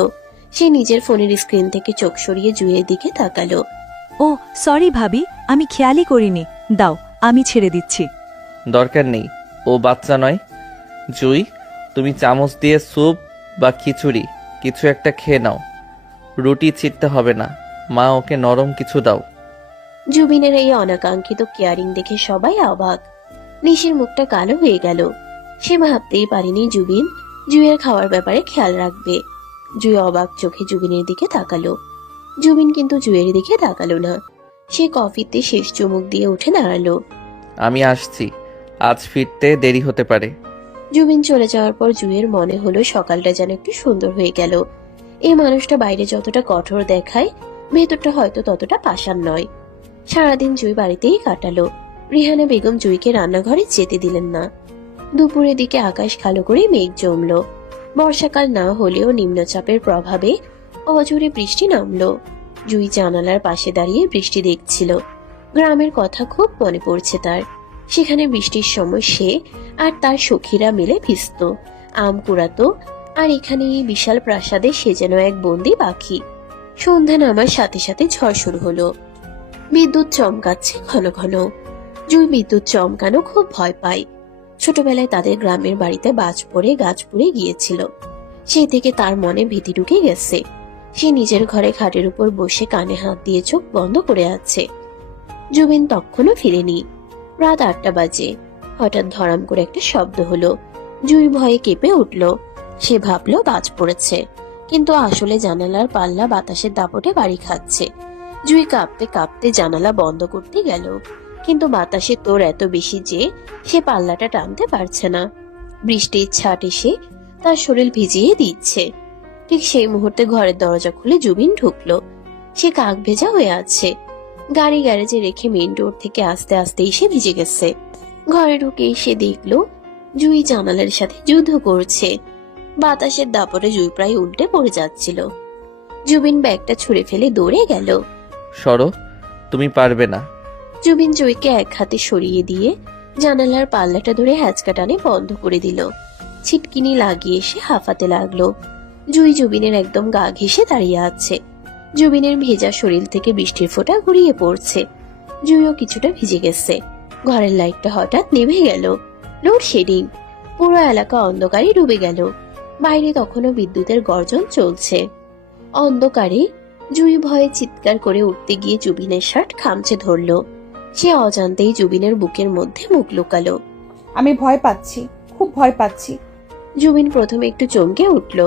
সে নিজের ফোনের স্ক্রিন থেকে চোখ সরিয়ে জুইয়ের দিকে তাকালো। ও সরি ভাবি, আমি খেয়ালই করিনি। দাও, আমি ছেড়ে দিচ্ছি। দরকার নেই, ও বাচ্চা নয়। জুই, তুমি চামচ দিয়ে স্যুপ বা খিচুড়ি কিছু একটা খেয়ে নাও। রুটি ছিঁড়তে হবে না, মা ওকে নরম কিছু দাও। জুবিনের এই অনাকাঙ্ক্ষিত কেয়ারিং দেখে সবাই অবাক। নিশির মুখটা কালো হয়ে গেল। সে ভাবতেই পারেনি জুবিন জুইয়ের খাওয়ার ব্যাপারে খেয়াল রাখবে। জুই অবাক চোখে জুবিনের দিকে তাকালো। জুবিন কিন্তু জুইয়ের দিকে তাকালো না। সে কফিতে শেষ চুমুক দিয়ে উঠে দাঁড়ালো। আমি আসছি, আজ ফিরতে দেরি হতে পারে। জুবিন চলে যাওয়ার পর জুইয়ের মনে হলো সকালটা যেন একটু সুন্দর হয়ে গেল। এই মানুষটা বাইরে যতটা কঠোর দেখায়, ভেতরটা হয়তো ততটা পাষাণ নয়। সারাদিন জুই বাড়িতেই কাটালো। রিহানা বেগম জুইকে রান্নাঘরে যেতে দিলেন না। দুপুরের দিকে আকাশ কালো করে মেঘ জমলো। বর্ষাকাল না হলেও নিম্নচাপের প্রভাবে অজোরে বৃষ্টি নামলো। জুই জানালার পাশে দাঁড়িয়ে বৃষ্টি দেখছিল। গ্রামের কথা খুব মনে পড়ছে তার। সেখানে বৃষ্টির সময় সে আর তার সখীরা মিলে ভিজত, আম কুড়াতো। আর এখানে এই বিশাল প্রাসাদে সে যেন এক বন্দি পাখি। সন্ধ্যা নামার সাথে সাথে ঝড় শুরু হলো। বিদ্যুৎ চমকাচ্ছে ঘন ঘন। জুই বিদ্যুৎ চমকানো খুব ভয় পায়। ছোটবেলায় তাদের গ্রামের বাড়িতে বাজ পড়ে গাছ পুড়ে গিয়েছিল। সেই থেকে তার মনে ভীতি ঢুকে গেছে। সে নিজের ঘরে খাটের উপর বসে কানে হাত দিয়ে চোখ বন্ধ করে আছে। জুবিন তখনও ফিরেনি। রাত 8টা বাজে। হঠাৎ ধরাম করে একটা শব্দ হলো। জুই ভয়ে কেঁপে উঠল। সে ভাবলো বাজ পড়েছে, কিন্তু আসলে জানালার পাল্লা বাতাসের দাপটে বাড়ি খাচ্ছে। জুই কাঁপতে কাঁপতে জানালা বন্ধ করতে গেল, কিন্তু বাতাসের তোর এত বেশি যে সে পাল্লাটা টানতে পারছে না। বৃষ্টির ছাট এসে তার শরীর ভিজিয়ে দিচ্ছে। ঠিক সেই মুহূর্তে ঘরের দরজা খুলে জুবিন ঢুকলো। সে কাক ভেজা হয়ে আছে। গাড়ি গ্যারেজে রেখে মেইন রোড থেকে আস্তে আস্তে এসে ভিজে গেছে। ঘরে ঢুকে এসে দেখলো জুই জানালার সাথে যুদ্ধ করছে। বাতাসের দাপটে জুই প্রায় উল্টে পড়ে যাচ্ছিল। জুবিন ব্যাগটা ছুঁড়ে ফেলে দৌড়ে গেল। সরো, তুমি পারবে না। জুবিন জুইকে এক হাতে সরিয়ে দিয়ে জানালার পাল্লাটা ধরে হ্যাচকা টানে বন্ধ করে দিল। ছিটকিনি লাগিয়ে এসে হাঁফাতে লাগলো। জুই জুবিনের একদম গা ঘেঁষে দাঁড়িয়ে আছে। জুবিনের ভেজা শরীর থেকে বৃষ্টির ফোঁটা গড়িয়ে পড়ছে। জুইও কিছুটা ভিজে গেছে। ঘরের লাইটটা হঠাৎ নেভে গেল। লোডশেডিং। পুরো এলাকা অন্ধকারে ডুবে গেল। বাইরে তখনও বিদ্যুতের গর্জন চলছে। অন্ধকারে জুই ভয়ে চিৎকার করে উঠতে গিয়ে জুবিনের শার্ট খামচে ধরল। সে অজান্তেই জুবিনের বুকের মধ্যে মুখ লুকালো। আমি ভয় পাচ্ছি, খুব ভয় পাচ্ছি। জুবিন প্রথমে একটু চমকে উঠল।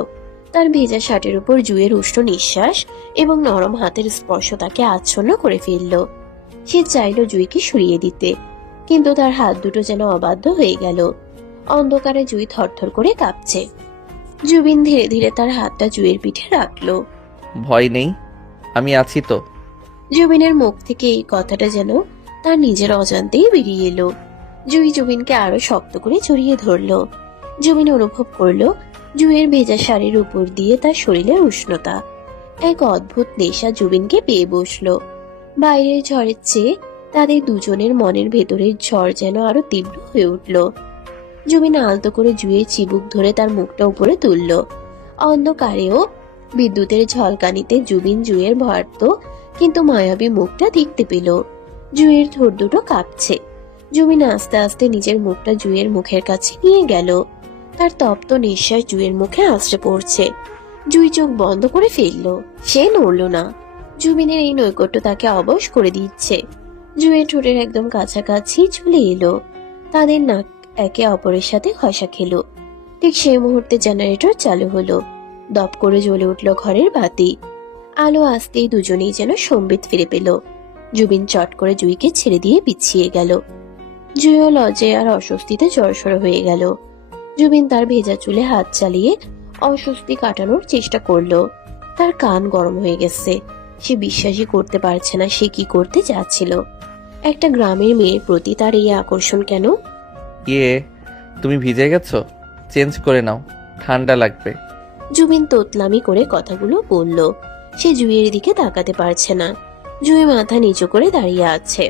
তার ভেজা শার্টের উপর জুইয়ের উষ্ণ নিঃশ্বাস এবং নরম হাতের স্পর্শ তাকে আচ্ছন্ন করে ফেলল। সে চাইল জুইকে সরিয়ে দিতে, কিন্তু তার হাত দুটো যেন অবাধ্য হয়ে গেল। অন্ধকারে জুই থরথর করে কাঁপছে। জুবিন ধীরে ধীরে তার হাতটা জুইয়ের পিঠে রাখলো। ভয় নেই, আমি আছি তো। জুবিনের মুখ থেকে এই কথাটা যেন তার নিজের অজান্তেই বেরিয়ে এলো। জুই জুবিনকে আরো শক্ত করে জড়িয়ে ধরলো। জুবিন অনুভব করলো জুইয়ের ভেজা শাড়ির উপর দিয়ে তার শরীরের উষ্ণতা। এক অদ্ভুত নেশা জুবিনকে পেয়ে বসলো। বাইরের ঝড়ের চেয়ে তাদের দুজনের মনের ভেতরের ঝড় যেন আরো তীব্র হয়ে উঠল। জুবিন আলতো করে জুইয়ের চিবুক ধরে তার মুখটা উপরে তুলল। অন্ধকারেও বিদ্যুতের ঝলকানিতে জুবিন জুইয়ের ভয়ার্ত কিন্তু মায়াবী মুখটা দেখতে পেল। জুইয়ের ঠোঁট দুটো কাঁপছে। জুবিন আস্তে আস্তে নিজের মুখটা জুইয়ের মুখের কাছে নিয়ে গেল। তার তপ্ত নিঃশ্বাস জুইয়ের মুখে আশ্রে পড়ছে। জুই চোখ বন্ধ করে ফেলল। সে নড়ল না। জুবিনের এই নৈকট্য তাকে অবশ করে দিচ্ছে। জুইয়ের ঠোঁটের একদম কাছাকাছি চলে এলো। তাদের নাক একে অপরের সাথে ঘষা খেলো। ঠিক সেই মুহূর্তে জেনারেটর চালু হলো। দপ করে জ্বলে উঠল ঘরের বাতি। আলো আসতেই দুজনেই যেন সম্বিত ফিরে পেল। জুবিন চট করে জুইকে ছেড়ে দিয়ে পিছিয়ে গেল। জুইও লজ্জায় আর অস্বস্তিতে জড়সড় হয়ে গেল। জুবিন তার ভেজা চুলে হাত চালিয়ে অস্বস্তি কাটানোর চেষ্টা করলো। তার কান গরম হয়ে গেছে। সে বিশ্বাসই করতে পারছে না সে কি করতে যাচ্ছিল। একটা গ্রামের মেয়ের প্রতি তার এই আকর্ষণ কেন? তুমি ভিজে গেছো? চেঞ্জ করে নাও, ঠান্ডা লাগবে। জুবিন তোতলামি করে কথাগুলো বলল। সে জুইয়ের দিকে তাকাতে পারছে না। জুই মাথা নিচু করে দাঁড়িয়ে আছে।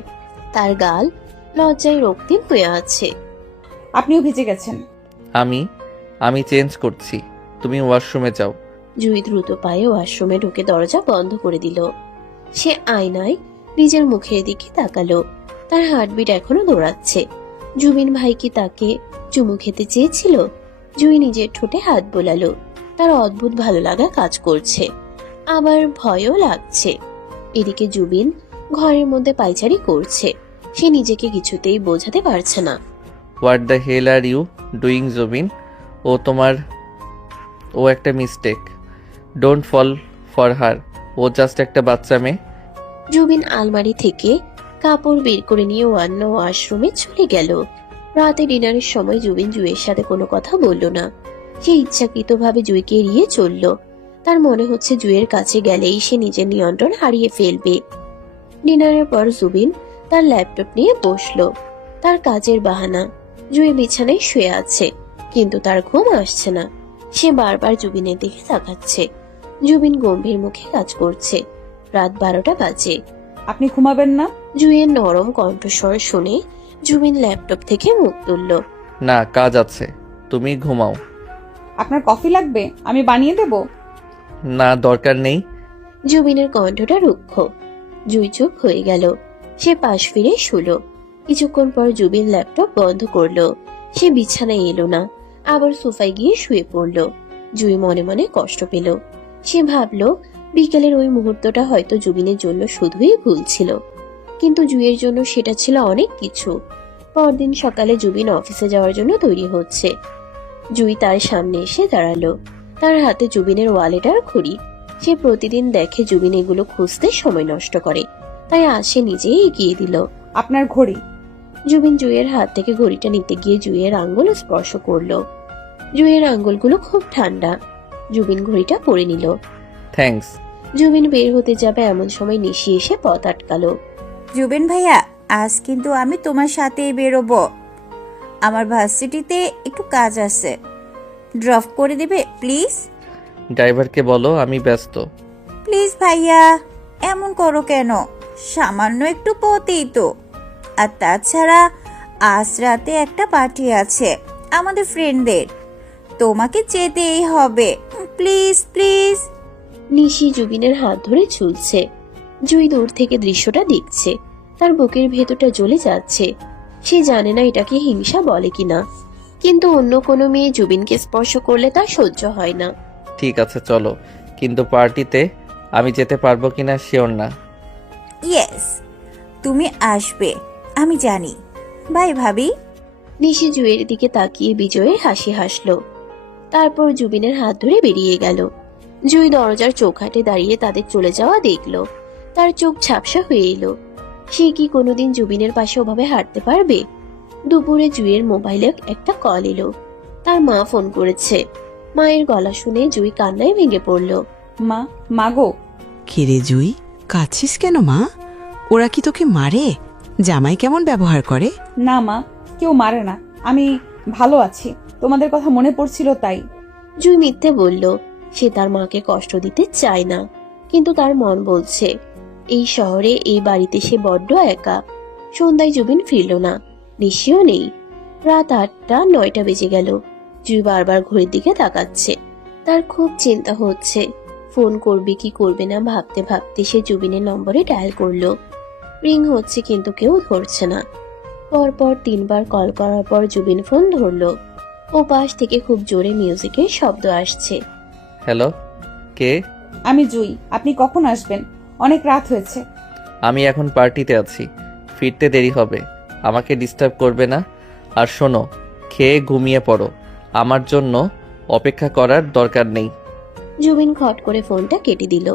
তার গাল লজ্জায় রক্তিম হয়ে আছে। আপনিও ভিজে গেছেন। আমি চেঞ্জ করছি, তুমি ওয়াশরুমে যাও। জুই দ্রুত পায়ে ওয়াশরুমে ঢুকে দরজা বন্ধ করে দিল। সে আয়নায় নিজের মুখের দিকে তাকালো। তার হার্টবিট এখনো দৌড়াচ্ছে। জুবিন ভাই কি তাকে চুমু খেতে চেয়েছিল? জুই নিজের ঠোঁটে হাত বোলালো। তার অদ্ভুত ভালো লাগা কাজ করছে, আবার ভয়ও লাগছে। এদিকে জুবিন ঘরের মধ্যে পায়চারি করছে। সে নিজেকে কিছুতেই বোঝাতে পারছে না। What the hell are you doing Zubin? ও একটা mistake. Don't fall for her. ও জাস্ট একটা বাচ্চা মেয়ে। জুবিন আলমারি থেকে কাপড় বের করে নিয়ে অন্য ওয়াশরুমে চলে গেল। রাতে ডিনারের সময় জুবিন জুইয়ের সাথে কোনো কথা বলল না। সে ইচ্ছাকৃতভাবে জুইকে এড়িয়ে চলল। তার মনে হচ্ছে জুইয়ের কাছে গেলেই সে নিজের নিয়ন্ত্রণ হারিয়ে ফেলবে। ডিনারের পর জুবিন তার ল্যাপটপ নিয়ে বসলো। তার কাজের বাহানা। জুই বিছানায় শুয়ে আছে, কিন্তু তার ঘুম আসছে না। সে বারবার জুবিনের দিকে তাকাচ্ছে। জুবিন গম্ভীর মুখে কাজ করছে। রাত 12টা বাজে। আপনি ঘুমাবেন না? জুইয়ের নরম কণ্ঠস্বর শুনে জুবিন ল্যাপটপ থেকে মুখ তুলল। না, কাজ আছে, তুমি ঘুমাও। আপনার কফি লাগবে? আমি বানিয়ে দেব। না, দরকার নেই। জুবিনের কণ্ঠটা রুক্ষ। জুই চুপ হয়ে গেল। সে পাশ ফিরে শুলো। কিছুক্ষণ পর জুবিন ল্যাপটপ বন্ধ করলো। সে বিছানায় এলো না, আবার সোফায় গিয়ে শুয়ে পড়ল। জুই মনে মনে কষ্ট পেল। সে ভাবলো বিকেলের ওই মুহূর্তটা হয়তো জুবিনের জন্য শুধুই ভুল ছিল, কিন্তু জুইয়ের জন্য সেটা ছিল অনেক কিছু। পরদিন সকালে জুবিন অফিসে যাওয়ার জন্য তৈরি হচ্ছে। জুই তার সামনে এসে দাঁড়ালো। তার হাতে জুবিনের ওয়ালেট আর ঘড়ি। সে প্রতিদিন দেখে জুবিন এগুলো খুঁজতে সময় নষ্ট করে, তাই আজ সে নিজেই এগিয়ে দিল। আপনার ঘড়ি। জুবিন জুইয়ের হাত থেকে ঘড়িটা নিতে গিয়ে জুইয়ের আঙ্গুল স্পর্শ করলো। জুইয়ের আঙ্গুলগুলো খুব ঠান্ডা। জুবিন ঘড়িটা পরে নিল। থ্যাঙ্কস। জুবিন বের হতে যাবে এমন সময় নিশি এসে পথ আটকালো। জুবিন ভাইয়া, আজ কিন্তু আমি তোমার সাথেই বেরোবো। আমার ভার্সিটিতে একটু কাজ আছে, ড্রপ করে দিবে প্লিজ? ড্রাইভারকে বলো আমি ব্যস্ত। প্লিজ ভাইয়া, এমন করো কেন? সামান্য একটু পথেই তো। আর তাছাড়া আজ রাতে একটা পার্টি আছে আমাদের ফ্রেন্ডদের, তোমাকে যেতেই হবে। Please please. নিশি জুবিনের হাত ধরে ঝুলছে। জুই দূর থেকে দৃশ্যটা দেখছে। তার বুকের ভেতরটা জ্বলে যাচ্ছে। সে জানে না এটাকে হিংসা বলে কিনা, কিন্তু অন্য কোনো মেয়ে জুবিনকে স্পর্শ করলে তার সহ্য হয় না। ঠিক আছে চলো, কিন্তু পার্টিতে আমি যেতে পারবো কিনা শিওর না। ইয়েস, তুমি আসবে আমি জানি। বাই ভাবি। নিশি জুয়ের দিকে তাকিয়ে বিজয়ের হাসি হাসলো, তারপর জুবিনের হাত ধরে বেরিয়ে গেল। জুই দরজার চৌকাঠে দাঁড়িয়ে তাদের চলে যাওয়া দেখলো। তার চোখ ঝাপসা হয়ে এলো। সে কি কোনোদিন জুবিনের পাশে ওভাবে হাঁটতে পারবে? দুপুরে জুইয়ের মোবাইলে একটা কল এলো। তার মা ফোন করেছে। মায়ের গলা শুনে জুই কান্নায় ভেঙে পড়লো। মা, মাগো। কিরে জুই, কাঁদছিস কেন মা? ওরা কি তোকে মারে? জামাই কেমন ব্যবহার করে? না মা, কেউ মারে না, আমি ভালো আছি। তোমাদের কথা মনে পড়ছিল তাই। জুই মিথ্যে বলল। সে তার মাকে কষ্ট দিতে চায় না, কিন্তু তার মন বলছে এই শহরে, এই বাড়িতে সে বড্ড একা। সন্ধ্যায় জুবিন ফিরল না, নিশিও নেই। রাত 8টা-9টা বেজে গেল। জুই বারবার ঘড়ির দিকে তাকাচ্ছে। তার খুব চিন্তা হচ্ছে। ফোন করবে কি করবে না ভাবতে ভাবতে সে জুবিনের নম্বরে ডায়াল করলো। রিং হচ্ছে কিন্তু কেউ ধরছে না। পরপর 3বার কল করার পর জুবিন ফোন ধরলো। ও পাশ থেকে খুব জোরে মিউজিকের শব্দ আসছে। হ্যালো, কে? আমি জুই, আপনি কখন আসবেন? অনেক রাত হয়েছে। আমি এখন পার্টিতে আছি, ফিরতে দেরি হবে, আমাকে ডিস্টার্ব করবে না। আর শোনো, খেয়ে ঘুমিয়ে পড়ো, আমার জন্য অপেক্ষা করার দরকার নেই। জুবিন খট করে ফোনটা কেটে দিল।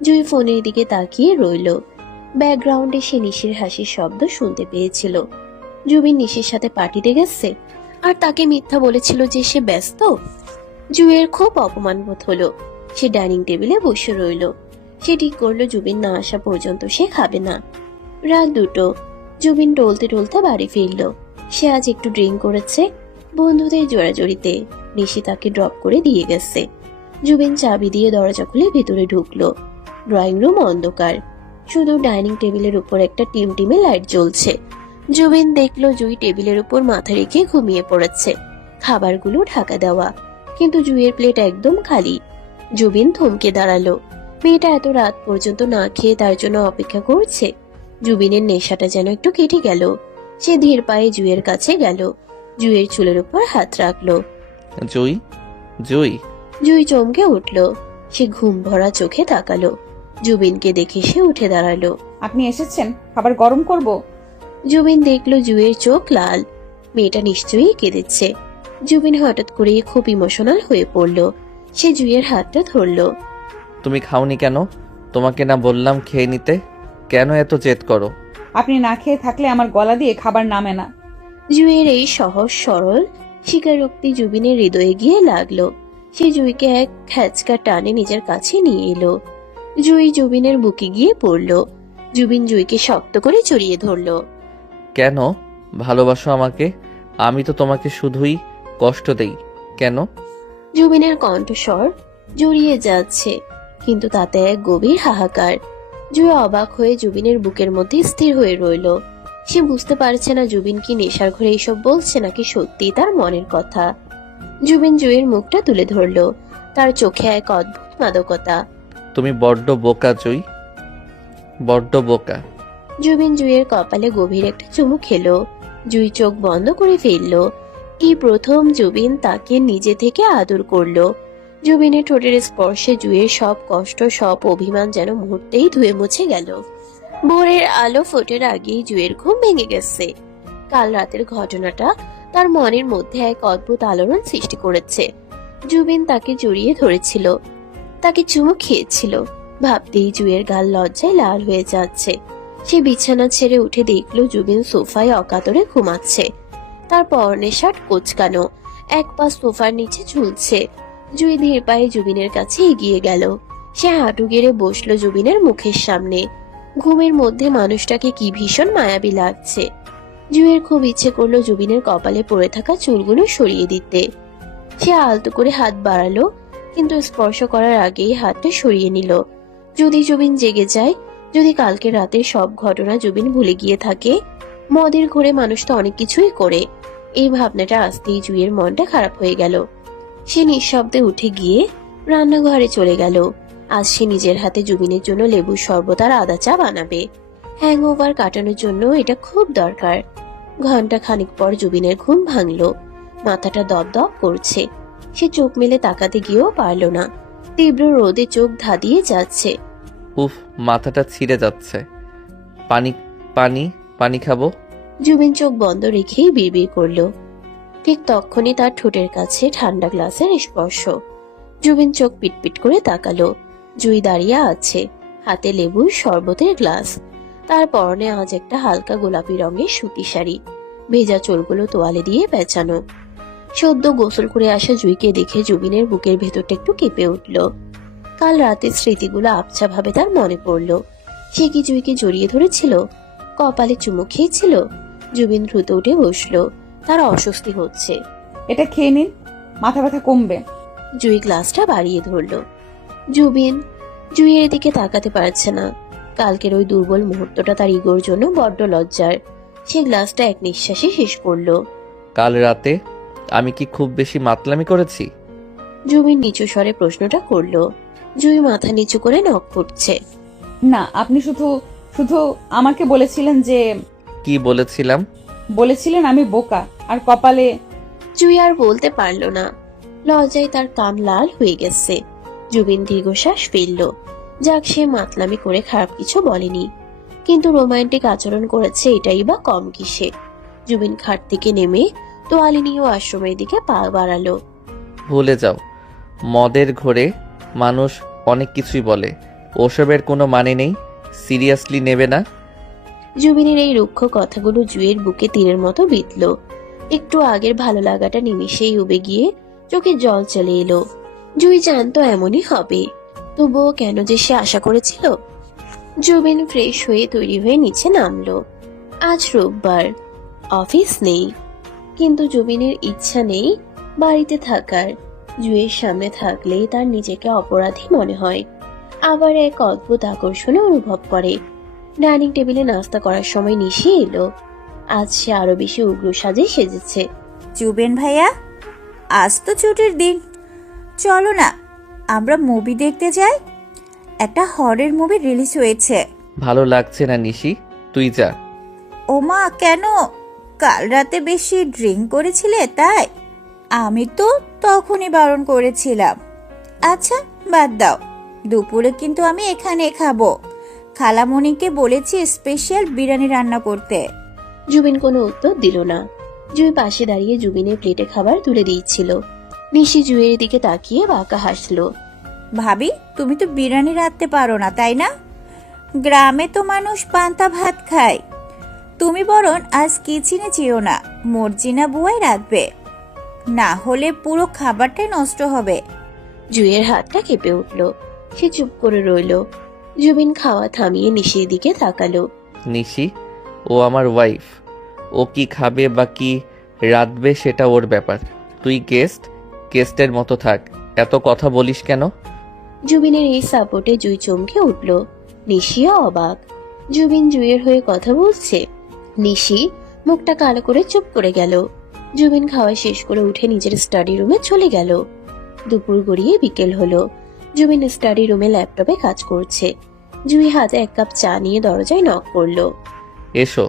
জুই ফোনের দিকে তাকিয়ে রইল। ব্যাকগ্রাউন্ডে সে নিশির হাসির শব্দ শুনতে পেয়েছিল। জুবিন নিশির সাথে পার্টিতে গেছে, আর তাকে মিথ্যা বলেছিল যে সে ব্যস্ত। জুইয়ের খুব অপমান বোধ হলো। সে ডাইনিং টেবিলে বসে রইল। সে ঠিক করলো জুবিন না আসা পর্যন্ত সে খাবে না। রাত 2টো। জুবিন টলতে টলতে বাড়ি ফিরল। সে আজ একটু ড্রিঙ্ক করেছে। বন্ধুদের জোড়াজড়িতে নিশি তাকে ড্রপ করে দিয়ে গেছে। জুবিন চাবি দিয়ে দরজা খুলে ভেতরে ঢুকলো। ড্রয়িং রুম অন্ধকার, শুধু ডাইনিং টেবিলের উপর একটা টিমটিমে লাইট জ্বলছে। জুবিন দেখলো জুই টেবিলের উপর মাথা রেখে ঘুমিয়ে পড়েছে। খাবারগুলো ঢাকা দেওয়া, কিন্তু জুইয়ের প্লেট একদম খালি। জুবিন থমকে দাঁড়ালো। মেয়েটা এত রাত পর্যন্ত না খেয়ে তার জন্য অপেক্ষা করছে। জুবিনের নেশাটা যেন একটু কেটে গেল। সে ধীর পায়ে জুইয়ের কাছে গেল। জুইয়ের চুলের উপর হাত রাখলো। জুই, জুই। জুই চমকে উঠল। সে ঘুম ভরা চোখে তাকালো। জুবিনকে দেখে সে উঠে দাঁড়ালো। আপনি এসেছেন, খাবার গরম করব? জুবিন দেখলো জুইয়ের চোখ লাল। মেয়েটা নিশ্চয়ই কেঁদেছে। জুবিন হঠাৎ করে খুব ইমোশনাল হয়ে পড়ল। সে জুইয়ের হাতটা ধরলো। তুমি খাওনি কেন? তোমাকে না বললাম খেয়ে নিতে? কেন এত জেদ করো? আপনি না খেয়ে থাকলে আমার গলা দিয়ে খাবার নামে না। জুইয়ের এই সহজ সরল স্বীকারোক্তি জুবিনের হৃদয়ে গিয়ে লাগলো। সে জুইকে এক খ্যাচকা টানে নিজের কাছে নিয়ে এলো। জুই জুবিনের বুকে গিয়ে পড়লো। জুবিন জুইকে শক্ত করে জড়িয়ে ধরলো। কেন ভালোবাসো আমাকে? আমি তো তোমাকে শুধুই কষ্ট দেই। কেন? জুবিনের কণ্ঠস্বর জড়িয়ে যাচ্ছে, কিন্তু তাতে এক গভীর হাহাকার। জুই অবাক হয়ে জুবিনের বুকের মধ্যে স্থির হয়ে রইল। সে বুঝতে পারছে না জুবিন কি নেশার ঘরে এইসব বলছে নাকি সত্যি তার মনের কথা। জুবিন জুইয়ের মুখটা তুলে ধরলো। তার চোখে এক অদ্ভুত মাদকতা। তুমি বড্ড বোকা জুই, বড্ড বোকা। জুবিন জুইয়ের কপালে গভীর একটা চুমু খেলো। জুই চোখ বন্ধ করে ফেললো। এই প্রথম জুবিন তাকে নিজে থেকে আদর করলো। জুবিনের ঠোঁটের স্পর্শে জুইয়ের সব কষ্ট, সব অভিমান যেন মুহূর্তেই ধুয়ে মুছে গেল। ভোরের আলো ফোটের আগেই জুইয়ের ঘুম ভেঙে গেছে। কাল রাতের ঘটনাটা তার মনের মধ্যে এক অদ্ভুত আলোড়ন সৃষ্টি করেছে। জুবিন তাকে জড়িয়ে ধরেছিল, তাকে চুমু খেয়েছিল। ভাবতেই জুইয়ের গাল লজ্জায় লাল হয়ে যাচ্ছে। সে বিছানা ছেড়ে উঠে দেখলো জুবিন সোফায় অকাতরে ঘুমাচ্ছে। তার পরনে শার্ট কোঁচকানো, এক পা সোফার নিচে ঝুলছে। জুই ধীর পায়ে জুবিনের কাছে এগিয়ে গেল। সে হাঁটু গেড়ে বসলো জুবিনের মুখের সামনে। ঘুমের মধ্যে মানুষটাকে কি ভীষণ মায়াবী লাগছে। জুইয়ের খুব ইচ্ছে করলো জুবিনের কপালে পড়ে থাকা চুলগুলো সরিয়ে দিতে। সে আলতো করে হাত বাড়ালো, কিন্তু স্পর্শ করার আগেই হাতটা সরিয়ে নিল। যদি জুবিন জেগে যায়, যদি কালকে রাতের সব ঘটনা জুবিন ভুলে গিয়ে থাকে। মদের ঘরে মানুষ তো অনেক কিছুই করে। এই ভাবনাটা আসতেই জুইয়ের মনটা খারাপ হয়ে গেল। সে নিঃশব্দে উঠে গিয়ে রান্নাঘরে চলে গেল। আজ সে নিজের হাতে জুবিনের জন্য লেবুর শরবত আর আদা চা বানাবে। হ্যাংওভার কাটানোর জন্য এটা খুব দরকার। ঘন্টা খানিক পর জুবিনের ঘুম ভাঙলো। মাথাটা দপদপ করছে। সে চোখ মেলে তাকাতে গিয়েও পারল না। তীব্র রোদে চোখ ধাঁধিয়ে যাচ্ছে। উফ, মাথাটা ছিঁড়ে যাচ্ছে। পানি পানি পানি খাবো। জুবিন চোখ বন্ধ রেখেই বিড়বিড় করলো। ঠিক তখনই তার ঠোঁটের কাছে ঠান্ডা গ্লাসের স্পর্শ। জুবিন চোখ পিটপিট করে তাকালো। জুই দাঁড়িয়ে আছে, হাতে লেবুর শরবতের গ্লাস। তার পরনে আজ একটা হালকা গোলাপি রঙের সুতি শাড়ি, ভেজা চুলগুলো তোয়ালে দিয়ে পেঁচানো। সদ্য গোসল করে আসা জুইকে দেখে জুবিনের বুকের ভেতরটা একটু কেঁপে উঠল। কাল রাতের স্মৃতিগুলো আবছা ভাবে তার মনে পড়ল। সে কি জুইকে জড়িয়ে ধরেছিল, কপালে চুমু খেয়েছিল? জুবিন দ্রুত উঠে বসলো। তার অস্বস্তি হচ্ছে। এটা খেয়ে নিন, মাথা ব্যথা কমবে। জুই গ্লাসটা বাড়িয়ে ধরল। জুবিন জুইয়ের দিকে তাকাতে পারছে না। কালকের ওই দুর্বল মুহূর্তটা তার ইগোর জন্য বড্ড লজ্জার। সে গ্লাসটা এক নিঃশ্বাসে শেষ করলো। কাল রাতে আমি কি খুব বেশি মাতলামি করেছি? জুবিন নিচু স্বরে প্রশ্নটা করলো। জুই মাথা নিচু করে নখ করছে। না, আপনি শুধু শুধু আমাকে বলেছিলেন যে কি বলেছিলাম? বলেছিলেন আমি বোকা আর কপালে। জুই আর বলতে পারল না। লজ্জায় তার কান লাল হয়ে গেছে। জুবিন দীর্ঘশ্বাস ফেলল। যাক, সে মাতলামি করে খারাপ কিছু বলেনি, কিন্তু রোমান্টিক আচরণ করেছে এটাই বা কম কিসে। জুবিন খাট থেকে নেমে তোয়ালি নিয়ে আশ্রমের দিকে পা বাড়ালো। ভুলে যাও, মদের ঘোরে মানুষ অনেক কিছুই বলে, ওসবের কোনো মানে নেই। সিরিয়াসলি নেবে না। জুবিনের এই রুক্ষ কথাগুলো জুইয়ের বুকে তীরের মতো বিঁধল। একটু আগের ভালো লাগাটা নিমিষেই উবে গিয়ে চোখে জল চলে এলো। জুই জানতো এমনই হবে, তবুও কেন যে সে আশা করেছিল। জুবিন ফ্রেশ হয়ে তৈরি হয়ে নিচে নামলো। আজ রোববার, অফিস নেই, কিন্তু জুবিনের ইচ্ছা নেই বাড়িতে থাকার। জুইয়ের সামনে থাকলেই তার নিজেকে অপরাধী মনে হয়। আবার এক অদ্ভুত আকর্ষণ অনুভব করে। ডাইনিং টেবিলে নাস্তা করার সময় নিশি এলো। আজ সে আরো বেশি উগ্র সাজে সেজেছে। জুবেন ভাইয়া, আজ তো ছুটির দিন, চলো না আমরা মুভি দেখতে যাই। একটা হরর মুভি রিলিজ হয়েছে। ভালো লাগছে না নিশি, তুই যা। ওমা, কেন? কাল রাতে বেশি ড্রিঙ্ক করেছিলে তাই? আমি তো তখনই বারণ করেছিলাম। আচ্ছা বাদ দাও, দুপুরে কিন্তু আমি এখানে খাবো। খালামণিকে বলেছি স্পেশাল বিরিয়ানি রান্না করতে। জুবিন কোনো উত্তর দিল না। জুই পাশে দাঁড়িয়ে জুবিনের প্লেটে খাবার তুলে দিচ্ছিল। নিশি জুইয়ের দিকে তাকিয়ে বাঁকা হাসলো। ভাবি, তুমি তো বিরিয়ানি রাঁধতে পারো না তাই না? গ্রামে তো মানুষ পান্তা ভাত খায়। তুমি বরং আজ কিচেনে যেও না, মর্জিনা বুয়াই রাঁধবে, না হলে পুরো খাবারটাই নষ্ট হবে। জুইয়ের হাতটা কেঁপে উঠল। সে চুপ করে রইল। জুবিন খাওয়া থামিয়ে নিশির দিকে তাকালো। নিশি, ও আমার ওয়াইফ। ও কি খাবে বা কি রাঁধবে সেটা ওর ব্যাপার। তুই গেস্টের মতো থাক। এত কথা বলিস কেন? জুবিনের এই সাপোর্টে জুই চমকে উঠল। নিশিও অবাক। জুবিন জুইয়ের হয়ে কথা বলছে। নিশি মুখটা কালো করে চুপ করে গেল। জুবিন খাওয়া শেষ করে উঠে নিজের স্টাডি রুমে চলে গেল। দুপুর গড়িয়ে বিকেল হলো। জুবিন স্টাডি রুমে ল্যাপটপে কাজ করছে। জুই হাতে এক কাপ চা নিয়ে দরজায় নক করলো। এসো।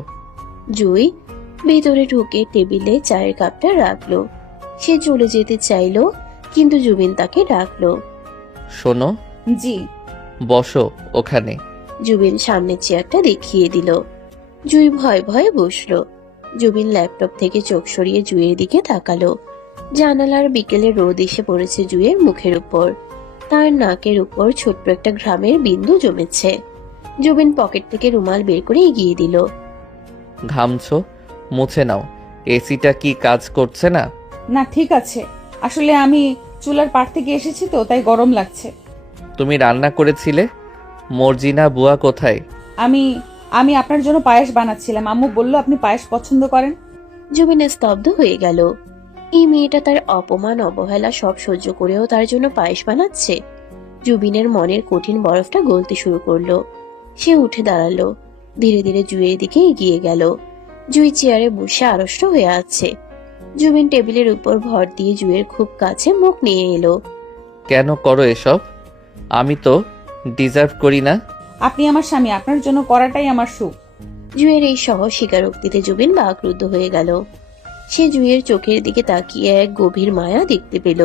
জুই ভেতরে ঢুকে টেবিলে চায়ের কাপটা রাখলো। সে চলে যেতে চাইলো, কিন্তু জুবিন তাকে ডাকলো। শোনো। জি। বসো ওখানে। জুবিন সামনের চেয়ারটা দেখিয়ে দিল। জুই ভয়ে ভয়ে বসলো। জুবিন ল্যাপটপ থেকে চোখ সরিয়ে জুইয়ের দিকে তাকালো। জানালার বিকেলে রোদ এসে পড়েছে জুইয়ের মুখের উপর। তার নাকের উপর ছোট্ট একটা ঘামের বিন্দু জমেছে। জুবিন পকেট থেকে রুমাল বের করে এগিয়ে দিল। ঘামছো, মুছে নাও। এসিটা কি কাজ করছে না? না ঠিক আছে, আসলে আমি চুলার পাড় থেকে এসেছি তো তাই গরম লাগছে। তুমি রান্না করেছিলে? মর্জিনা বুয়া কোথায়? আমি আমি আপনার জন্য পায়েস বানাচ্ছিলাম। আম্মু বলল আপনি পায়েস পছন্দ করেন। জুবিন স্তব্ধ হয়ে গেল। এই মেয়েটা তার অপমান অবহেলা সব সহ্য করেও তার জন্য পায়েস বানাচ্ছে। জুবিনের মনের কঠিন বরফটা গলতে শুরু করলো। সে উঠে দাঁড়ালো। ধীরে ধীরে জুইয়ের দিকে এগিয়ে গেল। জুই চেয়ারে বসে আড়ষ্ট হয়ে আছে। জুবিন টেবিলের উপর ভর দিয়ে জুইয়ের খুব কাছে মুখ নিয়ে এলো। কেন করো এসব? আমি তো ডিজার্ভ করি না। আপনি আমার স্বামী, আপনার জন্য করাটাই আমার সুখ। জুঁইয়ের এই সহজ স্বীকারোক্তিতে জুবিন বাকরুদ্ধ হয়ে গেল। সে জুঁইয়ের চোখের দিকে তাকিয়ে এক গভীর মায়া দেখতে পেল।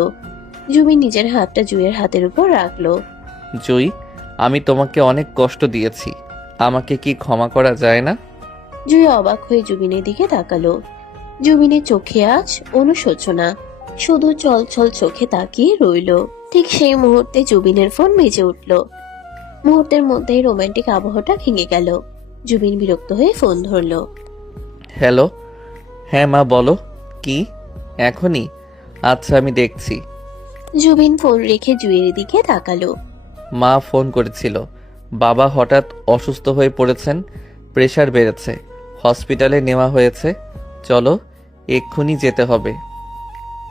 জুবিন নিজের হাতটা জুঁইয়ের হাতের উপর রাখলো। জুই, আমি তোমাকে অনেক কষ্ট দিয়েছি, আমাকে কি ক্ষমা করা যায় না? জুঁই অবাক হয়ে জুবিনের দিকে তাকালো। জুবিনের চোখে আজ অনুশোচনা, শুধু চলছল চোখে তাকিয়ে রইল। ঠিক সেই মুহূর্তে জুবিনের ফোন বেজে উঠল। মুহূর্তের মধ্যেই রোমান্টিক আবহাওয়াটা ভেঙে গেল। জুবিন বিরক্ত হয়ে ফোন ধরলো। হ্যালো। হ্যাঁ মা, বলো। কি এখনই? আচ্ছা, আমি দেখছি। জুবিন ফোন রেখে জুঁইয়ের দিকে তাকালো। মা ফোন করেছিল, বাবা হঠাৎ অসুস্থ হয়ে পড়েছেন, প্রেশার বেড়েছে, হসপিটালে নেওয়া হয়েছে, চলো এক্ষুনি যেতে হবে।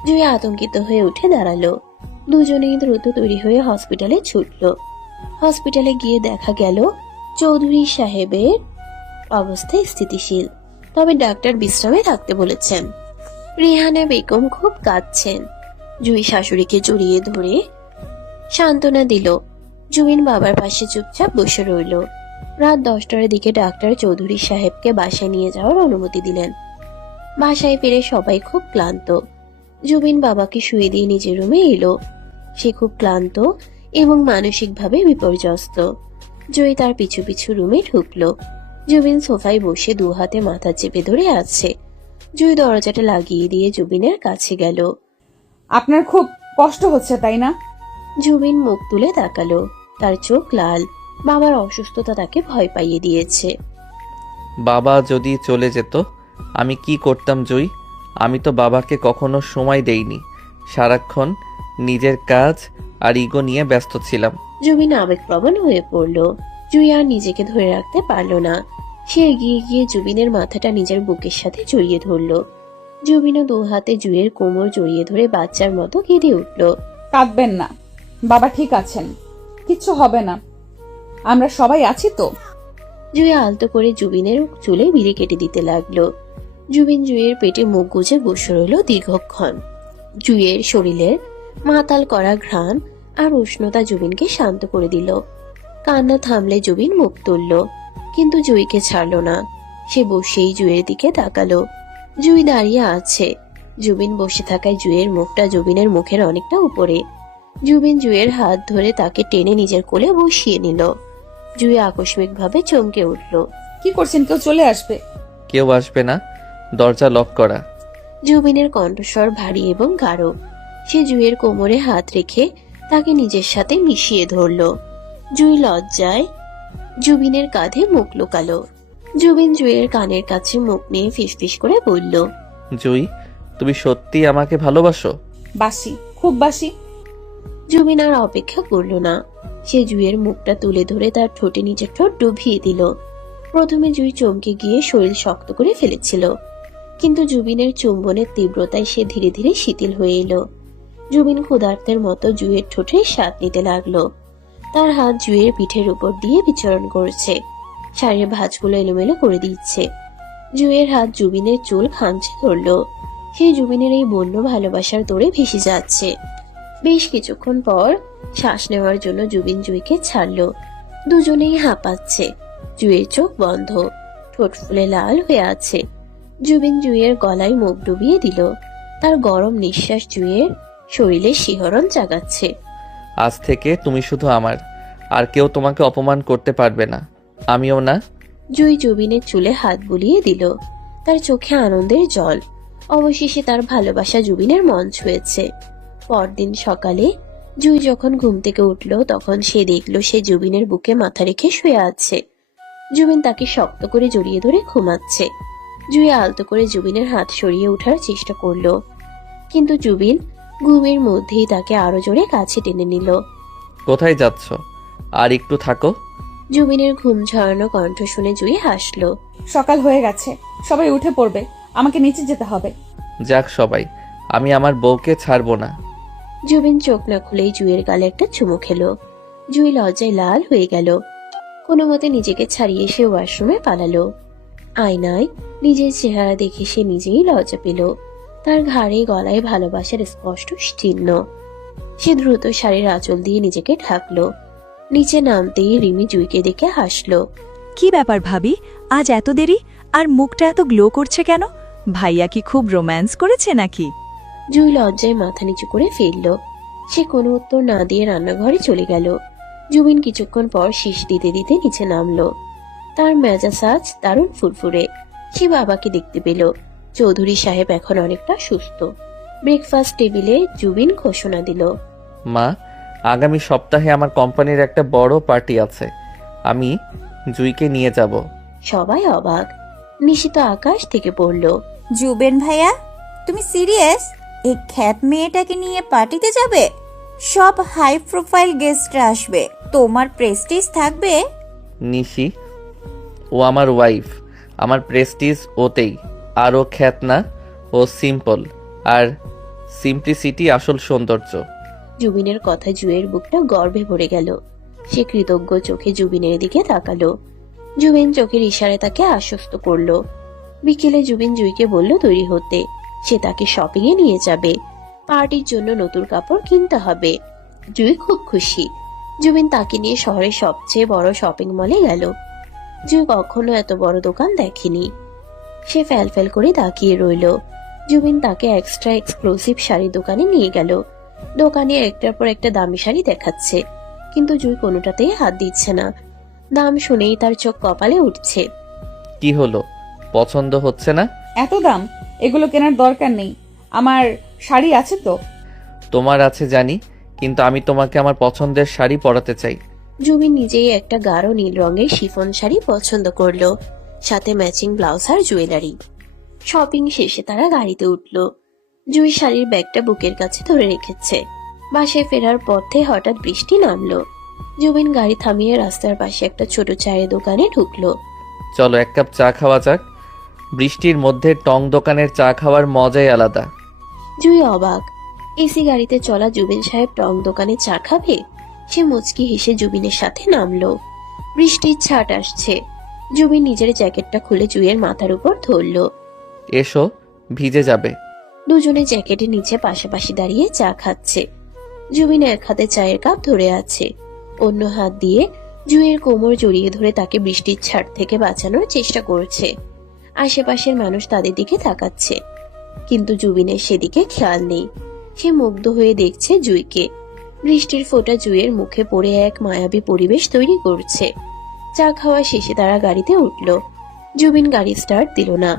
জুঁই আতঙ্কিত হয়ে উঠে দাঁড়ালো। দুজনেই দ্রুত তৈরি হয়ে হসপিটালে ছুটল। হসপিটালে গিয়ে দেখা গেল চৌধুরী সাহেবের অবস্থা স্থিতিশীল, তবে ডাক্তার বিশ্রামে থাকতে বলেছেন। রিহানা বেগম খুব কাঁদছেন। জুঁই শাশুড়িকে জড়িয়ে ধরে সান্ত্বনা দিল। জুবিন বাবার পাশে চুপচাপ বসে রইল। রাত 10টার দিকে ডাক্তার চৌধুরী সাহেবকে বাসায় নিয়ে যাওয়ার অনুমতি দিলেন। বাসায় ফিরে সবাই খুব ক্লান্ত। জুবিন বাবাকে শুয়ে দিয়ে নিজের রুমে এলো। সে খুব ক্লান্ত এবং মানসিকভাবে বিপর্যস্ত। জয়ী তার পিছু পিছু রুমে ঢুকলো। জুবিন সোফায় বসে দু হাতে মাথা চেপে ধরে আছে। জয়ী দরজাটা লাগিয়ে দিয়ে জুবিনের কাছে গেল। আপনার খুব কষ্ট হচ্ছে তাই না? জুবিন মুখ তুলে তাকালো। তার চোখ লাল। বাবার অসুস্থতা তাকে ভয় পাইয়ে দিয়েছে। বাবা যদি চলে যেত আমি কি করতাম জুই? আমি তো বাবাকে কখনো সময় দেইনি, সারাক্ষণ নিজের কাজ আর ইগো নিয়ে ব্যস্ত ছিলাম। জুবিন আবেগপ্রবণ হয়ে পড়ল। জুই আর নিজেকে ধরে রাখতে পারল না। সে এগিয়ে গিয়ে জুবিনের মাথাটা নিজের বুকের সাথে জড়িয়ে ধরল। জুবিনও দু হাতে জুইয়ের কোমর জড়িয়ে ধরে বাচ্চার মতো কেঁদে উঠল। কাঁদবেন না, বাবা ঠিক আছেন, কিচ্ছু হবে না, আমরা সবাই আছি তো। জুই আলতো করে জুবিনের চুলে বিড়ি কেটে দিতে লাগলো। জুবিন জুইয়ের পেটে মুখ গুজে বসে রইল দীর্ঘক্ষণ। জুইয়ের শরীরের মাতাল করা ঘ্রাণ আর উষ্ণতা জুবিনকে শান্ত করে দিল। কান্না থামলে জুবিন মুখ তুলল, কিন্তু জুইকে ছাড়ল না। সে বসেই জুইয়ের দিকে তাকালো। জুই দাঁড়িয়ে আছে। জুবিন বসে থাকায় জুইয়ের মুখটা জুবিনের মুখের অনেকটা উপরে। জুবিন জুইয়ের হাত ধরে তাকে টেনে নিজের কোলে বসিয়ে নিল। জুই আকস্মিকভাবে চমকে উঠল। কি করছেন? কেউ চলে আসবে। কেউ আসবে না, দরজা লক করা। জুবিনের কণ্ঠস্বর ভারী এবং গাঢ়। সে জুইয়ের কোমরে হাত রেখে তাকে নিজের সাথে মিশিয়ে ধরল। জুই লজ্জায় জুবিনের কাঁধে মুখ লুকালো। জুবিন জুইয়ের কানের কাছে মুখ নিয়ে ফিসফিস করে বলল, জুই, তুমি সত্যি আমাকে ভালোবাসো? বাসি, খুব বাসি। জুবিন আর অপেক্ষা করল না। সে জুইয়ের মুখটা তুলে ধরে তার ঠোঁটে নিজের ঠোঁট ডুবিয়ে দিল। প্রথমে জুই চমকে গিয়ে শরীর শক্ত করে ফেলেছিল, কিন্তু জুবিনের চুম্বনের তীব্রতায় সে ধীরে ধীরে শিথিল হয়ে এলো। জুবিন ক্ষুধার্তের মতো জুইয়ের ঠোঁটে স্বাদ নিতে লাগলো। তার হাত জুইয়ের পিঠের উপর দিয়ে বিচরণ করছে, শাড়ির ভাঁজগুলো এলোমেলো করে দিচ্ছে। জুইয়ের হাত জুবিনের চুল খামচে ধরল। সে জুবিনের এই বন্য ভালোবাসার দৌড়ে ভেসে যাচ্ছে। বেশ কিছুক্ষণ পর শ্বাস নেওয়ার জন্য জুবিন জুইকে ছাড়ল। দুজনেই হাঁপাচ্ছে। জুইয়ের চোখ বন্ধ, ঠোঁট ফুলে লাল হয়ে আছে। জুবিন জুইয়ের গলায় মুখ ডুবিয়ে দিল। তার গরম নিঃশ্বাস জুইয়ের শরীরে শিহরণ জাগাচ্ছে। আজ থেকে তুমি শুধু আমার, আর কেউ তোমাকে অপমান করতে পারবে না, আমিও না। জুই জুবিনের চুলে হাত বুলিয়ে দিল। তার চোখে আনন্দের জল। অবশেষে তার ভালোবাসা জুবিনের মন ছুঁয়েছে। পরদিন সকালে জুই যখন ঘুম থেকে উঠল, তখন সে দেখল সে জুবিনের বুকে মাথা রেখে শুয়ে আছে। জুবিন তাকে শক্ত করে জড়িয়ে ধরে ঘুমাচ্ছে। জুই আলতো করে জুবিনের হাত সরিয়ে ওঠার চেষ্টা করলো, কিন্তু জুবিন ঘুমের মধ্যেই তাকে আরো জোরে কাছে টেনে নিল। কোথায় যাচ্ছ? আর একটু থাকো। জুবিনের ঘুম ঝরানো কণ্ঠ শুনে জুই হাসলো। সকাল হয়ে গেছে, সবাই উঠে পড়বে, আমাকে নিচে যেতে হবে। যাক সবাই, আমি আমার বউকে ছাড়বো না। জুবিন চোখ না খুলেই জুইয়ের গালে একটা চুমু খেলো। জুই লজ্জায় লাল হয়ে গেল। কোনো মতে নিজেকে ছাড়িয়ে সে ওয়াশরুমে পালালো। আয়নায় নিজের চেহারা দেখে সে নিজেই লজ্জা পেল। তার ঘাড়ে গলায় ভালোবাসার স্পষ্ট চিহ্ন। সে দ্রুত শাড়ির আঁচল দিয়ে নিজেকে ঢাকলো। নিচে নামতেই রিমি জুইকে দেখে হাসলো। কি ব্যাপার ভাবি, আজ এত দেরি আর মুখটা এত গ্লো করছে কেন? ভাইয়া কি খুব রোম্যান্স করেছে নাকি? জুই লজ্জায় মাথা নিচু করে ফেলল। সে কোনো উত্তর না দিয়ে রান্নাঘরে চলে গেল। জুবিন কিছুক্ষণ পর শীষ দিতে দিতে নিচে নামলো। তার মেজাজ আজ দারুণ ফুরফুরে। সে বাবাকে দেখতে পেল। চৌধুরী সাহেব এখন অনেকটা সুস্থ। ব্রেকফাস্ট টেবিলে জুবিন ঘোষণা দিল, মা, আগামী সপ্তাহে আমার কোম্পানির একটা বড় পার্টি আছে, আমি জুইকে নিয়ে যাব। সবাই অবাক। নিশিত আকাশ থেকে পড়ল। জুবেন ভাইয়া, তুমি সিরিয়াস? এই খ্যাত মেয়েটাকে নিয়ে পার্টিতে যাবে? সব হাই প্রোফাইল গেস্টরা আসবে, তোমার প্রেস্টিজ থাকবে? নিশি, ও আমার ওয়াইফ, আমার প্রেস্টিজ ওতেই। আর ও খ্যাত না, ও সিম্পল, আর সিম্পলিসিটি আসল সৌন্দর্য। জুবিনের কথা জুয়ের বুকটা গর্বে ভরে গেল। সে কৃতজ্ঞ চোখে জুবিনের দিকে তাকালো। জুবিন চোখের ইশারায় তাকে আশ্বস্ত করলো। বিকেলে জুবিন জুইকে বলল তৈরি হতে। সে তাকে শপিং এ নিয়ে যাবে। পার্টির জন্য নতুন কাপড় কিনতে হবে। জুই খুব খুশি। জুবিন তাকে নিয়ে শহরের সবচেয়ে বড় শপিং মলে গেল। জুই কখনো এত বড় দোকান দেখেনি। সে ফ্যাল করে তাকিয়ে রইল। জুবিন তাকে এক্সট্রা এক্সক্লুসিভ শাড়ি দোকানে নিয়ে গেল। দোকানে একটার পর একটা দামি শাড়ি দেখাচ্ছে, কিন্তু জুই কোনোটাতেই হাত দিচ্ছে না। দাম শুনেই তার চোখ কপালে উঠছে। কি হলো, পছন্দ হচ্ছে না? এত দাম, এগুলো কেনার দরকার নেই। আমার শাড়ি আছে তো। তোমার আছে জানি, কিন্তু আমি তোমাকে আমার পছন্দের শাড়ি পরাতে চাই। জুবিন নিজেই একটা গাঢ় নীল রঙের শিফন শাড়ি পছন্দ করলো, সাথে ম্যাচিং ব্লাউজ আর জুয়েলারি। শপিং শেষে তারা গাড়িতে উঠলো। জুই শাড়ির ব্যাগটা বুকের কাছে ধরে রেখেছে। বাসায় ফেরার পথে হঠাৎ বৃষ্টি নামলো। জুবিন গাড়ি থামিয়ে রাস্তার পাশে একটা ছোট চায়ের দোকানে ঢুকলো। চলো এক কাপ চা খাওয়া যাক। বৃষ্টির মধ্যে টং দোকানের চা খাওয়ার মজাই আলাদা। জুই অবাক। এসি গাড়িতে চলা জুবিন সাহেব টং দোকানে চা খাবে? সে মুচকি হেসে জুবিনের সাথে নামলো। বৃষ্টির ছাট আসছে। জুবিন নিজের জ্যাকেটটা খুলে জুইয়ের মাথার উপর ধরলো। এসো, ভিজে যাবে। দুজনে জ্যাকেটের নিচে পাশাপাশি দাঁড়িয়ে চা খাচ্ছে। জুবিন এক হাতে চায়ের কাপ ধরে আছে, অন্য হাত দিয়ে জুইয়ের কোমর জড়িয়ে ধরে তাকে বৃষ্টির ছাট থেকে বাঁচানোর চেষ্টা করছে। আশেপাশের মানুষ তাদের দিকে তাকাচ্ছে, কিন্তু জুবিনের সেদিকে খেয়াল নেই। সে মুগ্ধ হয়ে দেখছে জুইকে। বৃষ্টির ফোঁটা জুইয়ের মুখে পড়ে এক মায়াবী পরিবেশ তৈরি করছে। চা খাওয়া শেষে তারা গাড়িতে উঠল। জুবিন গাড়ি স্টার্ট দিল না।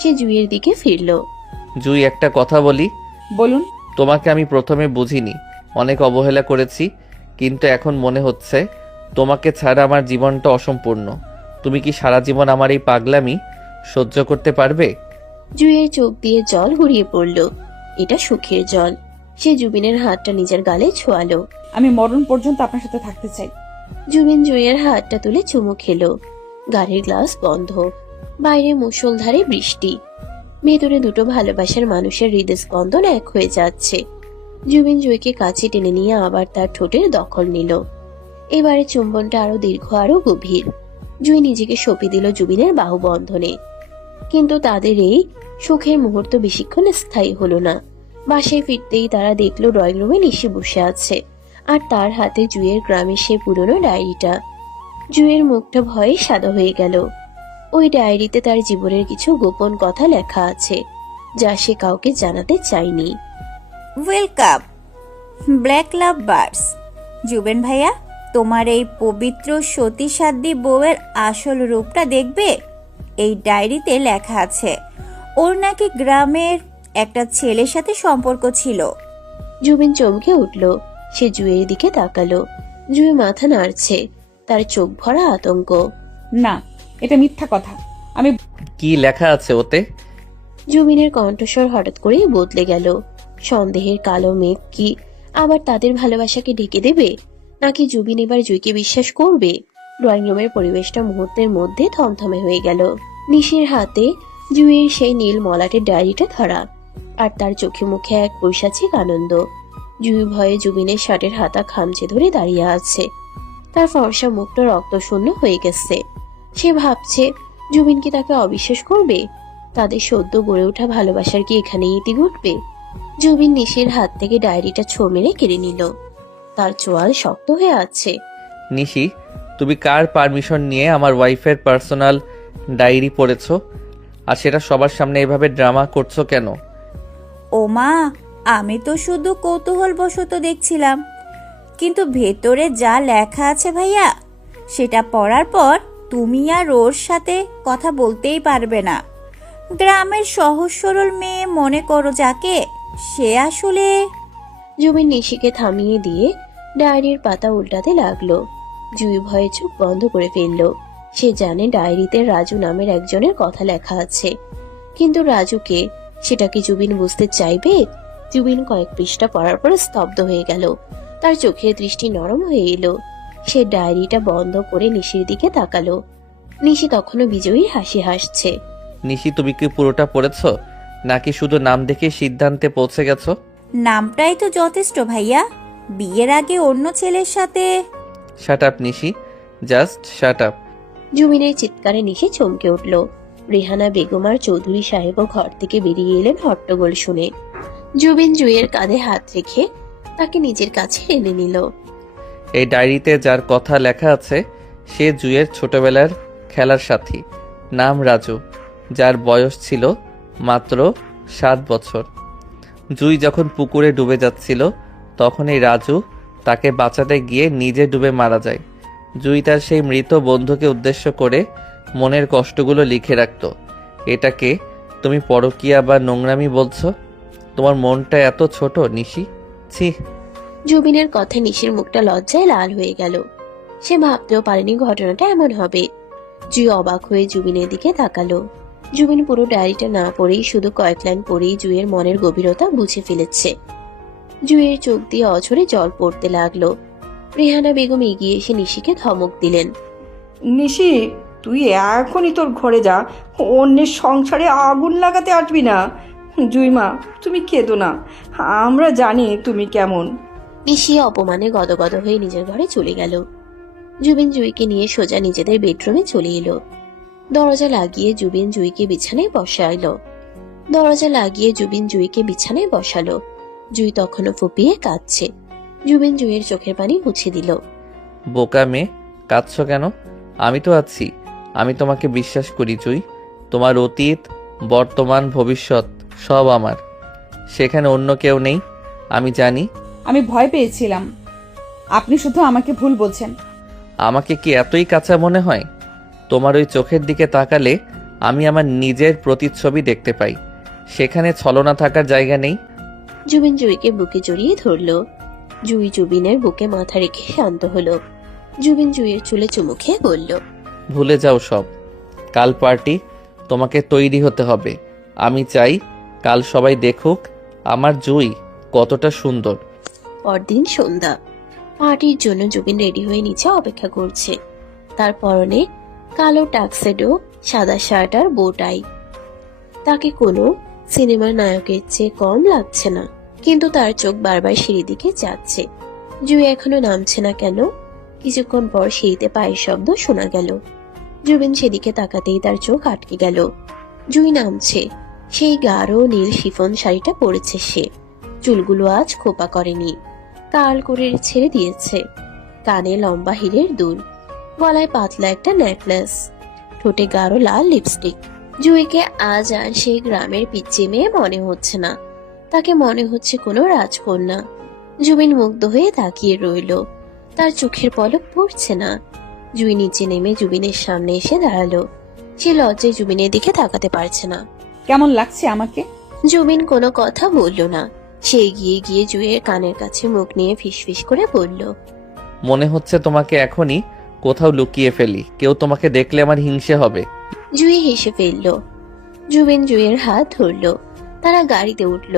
সে জুইয়ের দিকে ফিরল। জুই, একটা কথা বলি। বলুন। তোমাকে আমি প্রথমে বুঝিনি, অনেক অবহেলা করেছি, কিন্তু এখন মনে হচ্ছে তোমাকে ছাড়া আমার জীবনটা অসম্পূর্ণ। তুমি কি সারা জীবন আমার এই পাগলামি সহ্য করতে পারবে? জুইয়ের চোখ দিয়ে জল গড়িয়ে পড়ল। এটা সুখের জল। সে জুবিনের হাতটা নিজের গালে ছোঁয়ালো। আমি মরণ পর্যন্ত আপনার সাথে থাকতে চাই। জুবিন জুইয়ের হাতটা তুলে চুমু খেলো। গাড়ির গ্লাস বন্ধ। বাইরে মুষলধারে বৃষ্টি। ভেতরে দুটো ভালোবাসার মানুষের হৃদস্পন্দন এক হয়ে যাচ্ছে। জুবিন জুইকে কাছে টেনে নিয়ে আবার তার ঠোঁটের দখল নিল। এবারে চুম্বনটা আরো দীর্ঘ, আরো গভীর। জুই নিজেকে সঁপে দিল জুবিনের বাহু বন্ধনে। কিন্তু তাদের এই সুখের মুহূর্ত বেশিক্ষণ স্থায়ী হলো না। বাসায় ফিরতেই তারা দেখলো ড্রয়িং রুমে নিশি বসে আছে, আর তার হাতে জুইয়ের গ্রামের সেই পুরনো ডায়েরিটা। জুইয়ের মুখটা ভয়ে সাদা হয়ে গেল। ওই ডায়েরিতে তার জীবনের কিছু গোপন কথা লেখা আছে, যা সে কাউকে জানাতে চায়নি। ওয়েলকাম ব্ল্যাক লাভ বার্ডস। জুবেন ভাইয়া, তোমার এই পবিত্র সতী সাধ্বী বউয়ের আসল রূপটা দেখবে। এই ডায়েরিতে লেখা আছে ওর নাকি গ্রামের একটা ছেলের সাথে সম্পর্ক ছিল। জুবিন চমকে উঠল। সে জুইয়ের দিকে তাকালো। জুই মাথা নাড়ছে, তার চোখ ভরা আতঙ্ক। না, এটা মিথ্যা কথা। আমি কি লেখা আছে ওতে? জুবিনের কণ্ঠস্বর হঠাৎ করেই বদলে গেল। সন্দেহের কালো মেঘ কি আবার তাদের ভালোবাসাকে ঢেকে দেবে, নাকি জুবিন এবার জুইকে বিশ্বাস করবে? ড্রয়িং রুমের পরিবেশটা মুহূর্তের মধ্যে থমথমে হয়ে গেল। নিশির হাতে জুইয়ের সেই নীল মলাটের ডায়েরিটা ধরা, আর তার চোখে মুখে এক পৈশাচিক আনন্দ। জুই ভয়ে জুবিনের শার্টের হাতা খামচে ধরে দাঁড়িয়ে আছে। তার ফর্সা মুখটা রক্তশূন্য হয়ে গেছে। সে ভাবছে জুবিন কি তাকে অবিশ্বাস করবে? তাদের সদ্য গড়ে ওঠা ভালোবাসার কি এখানেই ইতি ঘটবে? জুবিন নিশির হাত থেকে ডায়েরিটা ছো মেরে কেড়ে নিল। তার চোয়াল শক্ত হয়ে আছে। নিশি, তুমি কার পারমিশন নিয়ে আমার ওয়াইফের পার্সোনাল ডায়েরি পড়েছো? আর সেটা সবার সামনে এভাবে ড্রামা করছো কেন? ও মা, আমি তো শুধু কৌতূহলবশত দেখছিলাম, কিন্তু ভেতরে যা লেখা আছে ভাইয়া, সেটা পড়ার পর তুমি আর ওর সাথে কথা বলতেই পারবে না। গ্রামের সহজ সরল মেয়ে মনে করো যাকে, সে আসলে... জুবিন নিশিকে থামিয়ে দিয়ে ডায়েরির পাতা উল্টাতে লাগলো। জুই ভয়ে চোখ বন্ধ করে ফেলল। সে জানে ডায়েরিতে রাজু নামের একজনের কথা লেখা আছে, কিন্তু রাজুকে, সেটা কি জুবিন বুঝতে চাইবে? জুবিন কয়েক পৃষ্ঠা পড়ার পর স্তব্ধ হয়ে গেল। তার চোখের দৃষ্টি নরম হয়ে এলো। সে ডায়েরিটা বন্ধ করে নিশির দিকে তাকালো। নিশি তখনও বিজয়ীর হাসি হাসছে। নিশি, তুমি কি পুরোটা পড়েছো, নাকি শুধু নাম দেখে সিদ্ধান্তে পৌঁছে গেছো? নামটাই তো যথেষ্ট ভাইয়া। বিয়ের আগে অন্য ছেলের সাথে... শাট আপ নিশি, জাস্ট শাট আপ। জুবিনের চিৎকারে নিশি চমকে উঠল। রেহানা বেগম আর চৌধুরী সাহেবও ঘর থেকে বেরিয়ে এলেন হট্টগোল শুনে। জুবিন জুইয়ের কাঁধে হাত রেখে তাকে নিজের কাছে এনে নিল। এই ডায়েরিতে যার কথা লেখা আছে সে জুইয়ের ছোটবেলার খেলার সাথী, নাম রাজু, যার বয়স ছিল মাত্র 7 বছর। জুই যখন পুকুরে ডুবে যাচ্ছিল তখন এই রাজু তাকে বাঁচাতে গিয়ে নিজে ডুবে মারা যায়। জুই তার সেই মৃত বন্ধুকে উদ্দেশ্য করে মনের কষ্টগুলো লিখে রাখত। এটাকে তুমি পরকীয়া বা নোংরামি বলছো? তোমার মনটা এত ছোট নিশি, ছি। জুবিনের কথায় নিশির মুখটা লজ্জায় লাল হয়ে গেল। সে ভাবতেও পারেনি ঘটনাটা এমন হবে। জুই অবাক হয়ে জুবিনের দিকে তাকালো। জুবিন পুরো ডায়েরিটা না পড়েই, শুধু কয়েক লাইন পড়েই জুইয়ের মনের গভীরতা বুঝে ফেলেছে। জুইয়ের চোখ দিয়ে অঝরে জল পড়তে লাগলো। রেহানা বেগম এগিয়ে এসে নিশিকে ধমক দিলেন। নিশি, তুই এখনই তোর ঘরে যা, অন্যের সংসারে আগুন লাগাতে আসবি না। জুইমা, তুমি কেঁদো না, আমরা জানি তুমি কেমন। নিশি অপমানে গদগদ হয়ে নিজের ঘরে চলে গেল। জুবিন জুইকে নিয়ে সোজা নিজেদের বেডরুমে চলে এলো। দরজা লাগিয়ে জুবিন জুইকে বিছানায় বসালো। জুই তখনও ফুপিয়ে কাঁদছে। জুবিন জুইয়ের চোখের পানি মুছে দিল। বোকা মেয়ে, কাঁদছো কেন? আমি তো আছি, আমি তোমাকে বিশ্বাস করি জুই। তোমার অতীত, বর্তমান, ভবিষ্যৎ সব আমার, সেখানে অন্য কেউ নেই, আমি জানি। আমি ভয় পেয়েছিলাম, আপনি শুধু আমাকে ভুল বলছেন। আমাকে কি এতই কাঁচা মনে হয়? তোমার ওই চোখের দিকে তাকালে আমি আমার নিজের প্রতিচ্ছবি দেখতে পাই, সেখানে ছলনা থাকার জায়গা নেই। জুবিন জুইকে বুকে জড়িয়ে ধরলো। জুই জুবিনের বুকে মাথা রেখে শান্ত হলো। জুবিন জুইয়ের চুলে চুমু খেয়ে বলল, ভুলে যাও সব। কাল পার্টি, তোমাকে তৈরি হতে হবে। আমি চাই কাল সবাই দেখুক আমার জুই কতটা সুন্দর। পরদিন সন্ধ্যা। পার্টির জন্য জুবিন রেডি হয়ে নিচে অপেক্ষা করছে। তার পরনে কালো টাক্সেডো, সাদা শার্ট আর বো টাই। তাকে কোনো সিনেমার নায়কের চেয়ে কম লাগছে না, কিন্তু তার চোখ বারবার সিঁড়ির দিকে যাচ্ছে। জুই এখনো নামছে না কেন? কিছুক্ষণ পর সিঁড়িতে পায়ের শব্দ শোনা গেল। জুবিন সেদিকে তাকাতেই তার চোখ আটকে গেল। জুই নামছে। সেই গাঢ় নীল শিফন শাড়িটা পরেছে সে। চুলগুলো আজ খোপা করেনি, কাল করে ছেড়ে দিয়েছে। কানে লম্বা হীরের দুল, গলায় পাতলা একটা নেকলেস, ঠোঁটে গাঢ় লাল লিপস্টিক। জুইকে আজ আর সেই গ্রামের পিচ্চি মেয়ে মনে হচ্ছে না, তাকে মনে হচ্ছে কোনো রাজকন্যা। জুবিন মুগ্ধ হয়ে তাকিয়ে রইল। তার চোখের পলক পড়ছে না। জুই নিচে নেমে জুবিনের সামনে এসে দাঁড়ালো। সে লজ্জায় জুবিনের দিকে তাকাতে পারছে না। কেমন লাগছে আমাকে? জুবিন কোনো কথা বলল না। সে এগিয়ে গিয়ে জুইয়ের কানের কাছে মুখ নিয়ে ফিসফিস করে বলল, মনে হচ্ছে তোমাকে এখনই কোথাও লুকিয়ে ফেলি, কেউ তোমাকে দেখলে আমার হিংসে হবে। জুই হেসে ফেলল। জুবিন জুইয়ের হাত ধরল। তারা গাড়িতে উঠল।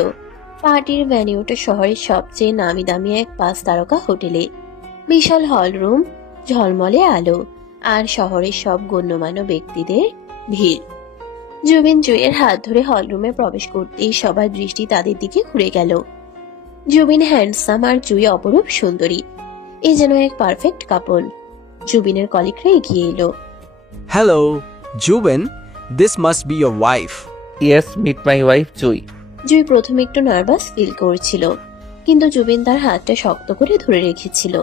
পার্টির ভ্যানে ওঠে শহরের সবচেয়ে নামি দামি এক 5 তারকা হোটেলে। বিশাল হল রুম, ঝলমলে আলো, আর শহরের সব গণ্যমান্য ব্যক্তিদের ভিড়। জুবিন জুইয়ের হাত ধরে হল রুমে প্রবেশ করতেই সবার দৃষ্টি তাদের দিকে ঘুরে গেল। জুবিন হ্যান্ডসাম আর জুই অপরূপ সুন্দরী। এ যেন এক পারফেক্ট কাপল। জুবিনের কলিগরা এগিয়ে এলো। Hello, Juben. This must be your wife. Yes, meet my wife Jui. Jui প্রথমে একটু নার্ভাস ফিল করছিল, কিন্তু জুবিন তার হাতটা শক্ত করে ধরে রেখেছিল।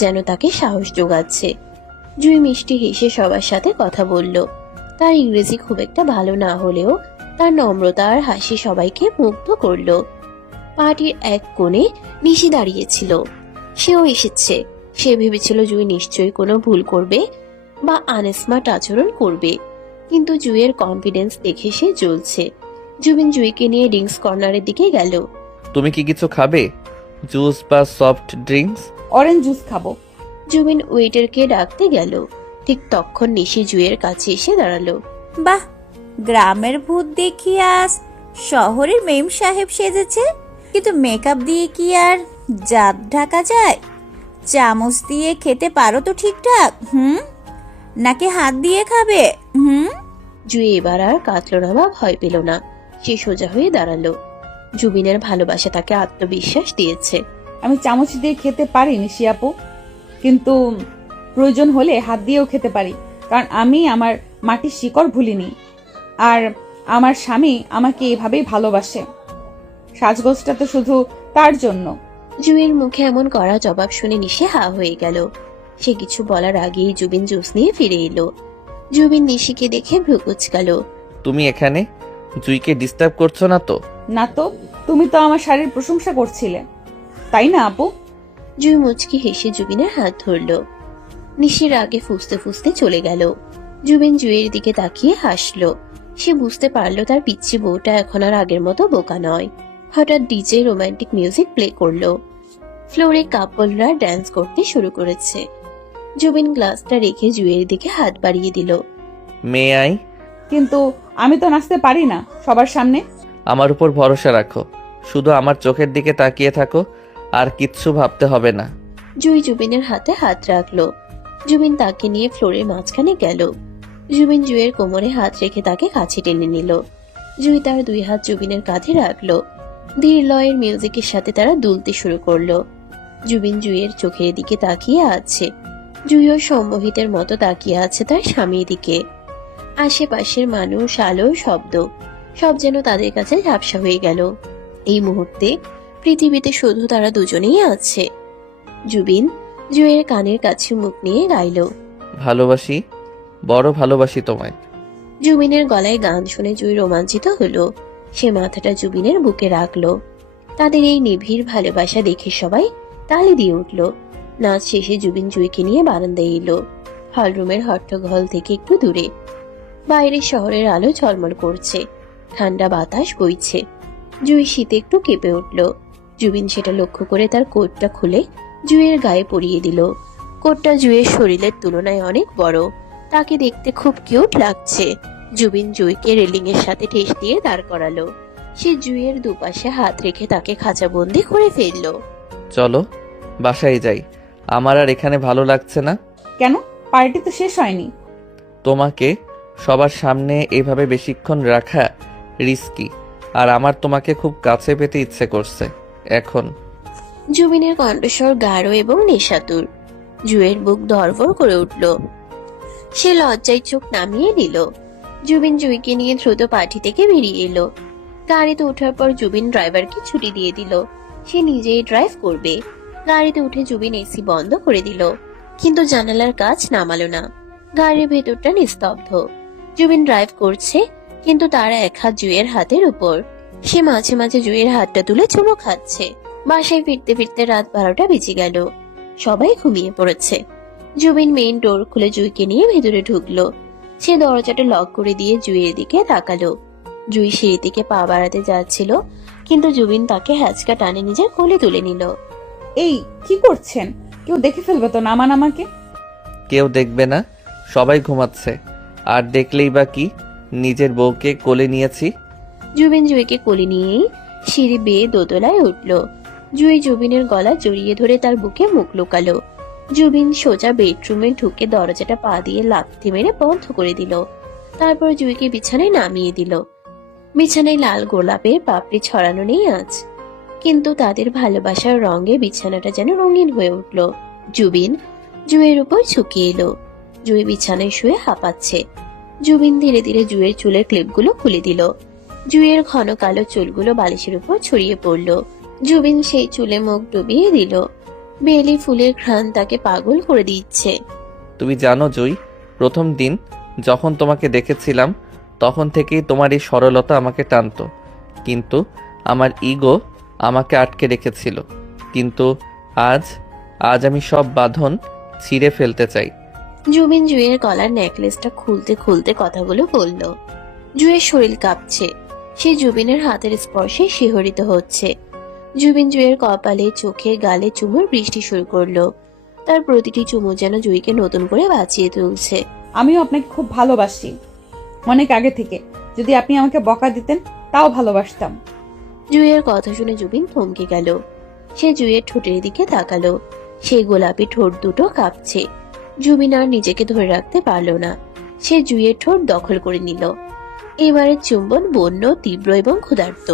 যেন তাকে সাহস যোগাচ্ছে। জুই মিষ্টি হেসে সবার সাথে কথা বলল। তার ইংরেজি খুব একটা ভালো না হলেও তার নম্রতা আর হাসি সবাইকে মুগ্ধ করলো। পার্টির এক কোণে নিশি দাঁড়িয়েছিল। সেও এসেছে। সে ভেবেছিল জুই নিশ্চয়ই কোনো ভুল করবে বা আনস্মার্ট আচরণ করবে, কিন্তু জুইয়ের কনফিডেন্স দেখে সে জ্বলছে। জুবিন জুইকে নিয়ে ড্রিঙ্কস কর্নারের দিকে গেল। তুমি কি কিছু খাবে? জুস বা সফট ড্রিঙ্কস? অরেঞ্জ জুস খাবো। জুবিন ওয়েটারকে ডাকতে গেল। ঠিক তখন নিশি জুইয়ের কাছে এসে দাঁড়ালো। বাহ, গ্রামের ভূত দেখি আজ শহরের মেম সাহেব সেজেছে। কিন্তু মেকআপ দিয়ে কি আর জাত ঢাকা যায়? চামচ দিয়ে খেতে পারো তো ঠিকঠাক? নাকি হাত দিয়ে খাবে? জুই এবার আর কাঁদল না বা ভয় পেল না। সে সোজা হয়ে দাঁড়ালো। জুবিনের ভালোবাসা তাকে আত্মবিশ্বাস দিয়েছে। আমি চামচ দিয়ে খেতে পারি নিশি আপু, কিন্তু প্রয়োজন হলে হাত দিয়েও খেতে পারি, কারণ আমি আমার মাটির শিকড় ভুলিনি। আর আমার স্বামী আমাকে এভাবেই ভালোবাসে। সাজগোজটা তো শুধু তার জন্য। জুইয়ের মুখে এমন কড়া জবাব শুনে নিশি হা হয়ে গেল। সে কিছু বলার আগেই জুবিন জুস নিয়ে ফিরে এলো। জুবিন নিশিকে দেখে ভ্রু কুঁচকালো। তুমি এখানে জুইকে ডিস্টার্ব করছো না তো? না তো, তুমি তো আমার শাড়ির প্রশংসা করছিলে, তাই না আপু? জুই মুচকি হেসে জুবিনের হাত ধরলো। নিশির আগে ফুসতে ফুসতে চলে গেল। জুবিন জুইয়ের দিকে তাকিয়ে হাসলো। সে বুঝতে পারলো তার পিচ্চি বউটা এখন আর আগের মতো বোকা নয়। হঠাৎ ডিজে রোমান্টিক মিউজিক প্লে করলো। ফ্লোরে কাপলরা ড্যান্স করতে শুরু করেছে। জুবিন গ্লাসটা রেখে জুইয়ের দিকে হাত বাড়িয়ে দিল। May I? কিন্তু আমি তো নাচতে পারি না সবার সামনে। আমার উপর ভরসা রাখো, শুধু আমার চোখের দিকে তাকিয়ে থাকো, আর কিচ্ছু ভাবতে হবে না। জুই জুবিনের হাতে হাত রাখলো। জুবিন তাকে নিয়ে ফ্লোরের মাঝখানে গেল। জুবিন জুইয়ের কোমরে হাত রেখে তাকে কাছে টেনে নিল। জুই তার দুই হাত জুবিনের কাঁধে রাখলো। ধীর লয়ের মিউজিকের সাথে তারা দুলতে শুরু করলো। জুবিন জুইয়ের চোখের দিকে তাকিয়ে আছে। জুইও সম্মোহিতের মতো তাকিয়ে আছে তার স্বামীর দিকে। আশেপাশের মানুষ, আলো, শব্দ সব যেন তাদের কাছে ঝাপসা হয়ে গেল। এই মুহূর্তে পৃথিবীতে শুধু তারা দুজনেই আছে। জুবিন জুইয়ের কানের কাছে মুখ নিয়ে গাইল, ভালোবাসি, বড় ভালোবাসি তোমায়। জুবিনের গলায় গান শুনে জুই রোমাঞ্চিত হলো। সে মাথাটা জুবিনের বুকে রাখলো। তাদের এই নিবিড় ভালোবাসা দেখে সবাই তালি দিয়ে উঠল। নাচ শেষে জুবিন জুইকে নিয়ে বারান্দায় এলো। হলরুমের হট্টগোল থেকে একটু দূরে। বাইরে শহরের আলো ঝলমল করছে। ঠান্ডা বাতাস বইছে। জুই শীতে একটু কেঁপে উঠল। জুবিন সেটা লক্ষ্য করে তার কোটটা খুলে জুইয়ের গায়ে পরিয়ে দিল। কোটটা জুইয়ের শরীরের তুলনায় অনেক বড়। তাকে দেখতে খুব কিউট লাগছে। জুবিন জুইকে রেলিং এর সাথে ঠেস দিয়ে দাঁড় করালো। সে জুইয়ের দুপাশে হাত রেখে তাকে খাঁচাবন্দি করে ফেললো। চলো বাসায় যাই, আমার আর এখানে ভালো লাগছে না। কেন? পার্টি তো শেষ হয়নি। তোমাকে সবার সামনে এভাবে বেশিক্ষণ রাখা রিস্কি, আর আমার তোমাকে খুব কাছে পেতে ইচ্ছে করছে এখন। জুবিনের কণ্ঠস্বর গাঢ় এবং নেশাতুর। জুইয়ের বুক ধড়ফড় করে উঠল। সে লজ্জায় চোখ নামিয়ে নিল। জুবিন জুইকে নিয়ে দ্রুত পার্টি থেকে বেরিয়ে এলো। গাড়িতে ওঠার পর জুবিন ড্রাইভারকে ছুটি দিয়ে দিল। সে নিজেই ড্রাইভ করবে। গাড়িতে উঠে জুবিন এসি বন্ধ করে দিল, কিন্তু জানালার কাচ নামালো না। গাড়ির ভেতরটা নিস্তব্ধ। জুবিন ড্রাইভ করছে, কিন্তু তার এক হাত জুইয়ের হাতের উপর। সে মাঝে মাঝে জুইয়ের হাতটা তুলে চুমো খাচ্ছে। বাসায় ফিরতে ফিরতে রাত 12টা বেজে গেল। সবাই ঘুমিয়ে পড়েছে। জুবিন মেইন ডোর খুলে জুইকে নিয়ে ভেতরে ঢুকলো। সে দরজাটা লক করে দিয়ে জুইয়ের দিকে তাকালো। জুই সিঁড়ি থেকে পা বাড়াতে যাচ্ছিল, কিন্তু জুবিন তাকে হ্যাচকা টানে নিজের কোলে তুলে নিল। এই কি করছেন? কেউ দেখে ফেলবে তো, নামান আমাকে। কেউ দেখবে না, সবাই ঘুমাচ্ছে। আর দেখলেই বা কি, নিজের বউকে কোলে নিয়েছি। জুবিন জুইকে কোলে নিয়েই সিঁড়ি বেয়ে দোতলায় উঠল। জুই জুবিনের গলা জড়িয়ে ধরে তার বুকে মুখ লুকালো। জুবিন সোজা বেডরুমে ঢুকে দরজাটা পা দিয়ে লাথি মেরে বন্ধ করে দিল। তারপর জুইকে বিছানায় নামিয়ে দিল। বিছানায় লাল গোলাপের পাপড়ি ছড়ানো নেই আজ, কিন্তু তাদের ভালোবাসার রঙে বিছানাটা যেন রঙিন হয়ে উঠল। জুবিন জুইয়ের উপর ঝুঁকিয়ে এলো। জুই বিছানায় শুয়ে হাঁপাচ্ছে। জুবিন ধীরে ধীরে জুইয়ের চুলের ক্লিপগুলো খুলে দিল। জুইয়ের ঘন কালো চুলগুলো বালিশের উপর ছড়িয়ে পড়ল। জুবিন সেই চুলে মুখ ডুবিয়ে দিল। বেলি ফুলের ঘ্রাণ তাকে পাগল করে দিচ্ছে। তুমি জানো জুই, প্রথম দিন যখন তোমাকে দেখেছিলাম তখন থেকেই তোমার এই সরলতা আমাকে টানতো, কিন্তু আমার ইগো আমাকে আটকে রেখেছিল। কিন্তু আজ আজ আমি সব বাঁধন ছিঁড়ে ফেলতে চাই। জুবিন জুইয়ের গলার নেকলেসটা খুলতে খুলতে কথাগুলো বলল। জুইয়ের শরীর কাঁপছে, সে জুবিনের হাতের স্পর্শে শিহরিত হচ্ছে। জুবিন জুইয়ের কপালে, চোখে, গালে চুমুর বৃষ্টি শুরু করলো। তার প্রতিটি চুমু যেন জুইকে নতুন করে বাঁচিয়ে তুলছে। আমিও আপনাকে খুব ভালোবাসি, অনেক আগে থেকে। যদি আপনি আমাকে বকা দিতেন তাও ভালোবাসতাম। জুইয়ের কথা শুনে জুবিন থমকে গেল। সে জুইয়ের ঠোঁটের দিকে তাকালো। সেই গোলাপি ঠোঁট দুটো কাঁপছে। জুবিন আর নিজেকে ধরে রাখতে পারল না। সে জুইয়ের ঠোঁট দখল করে নিল। এবারের চুম্বন বন্য, তীব্র এবং ক্ষুধার্ত।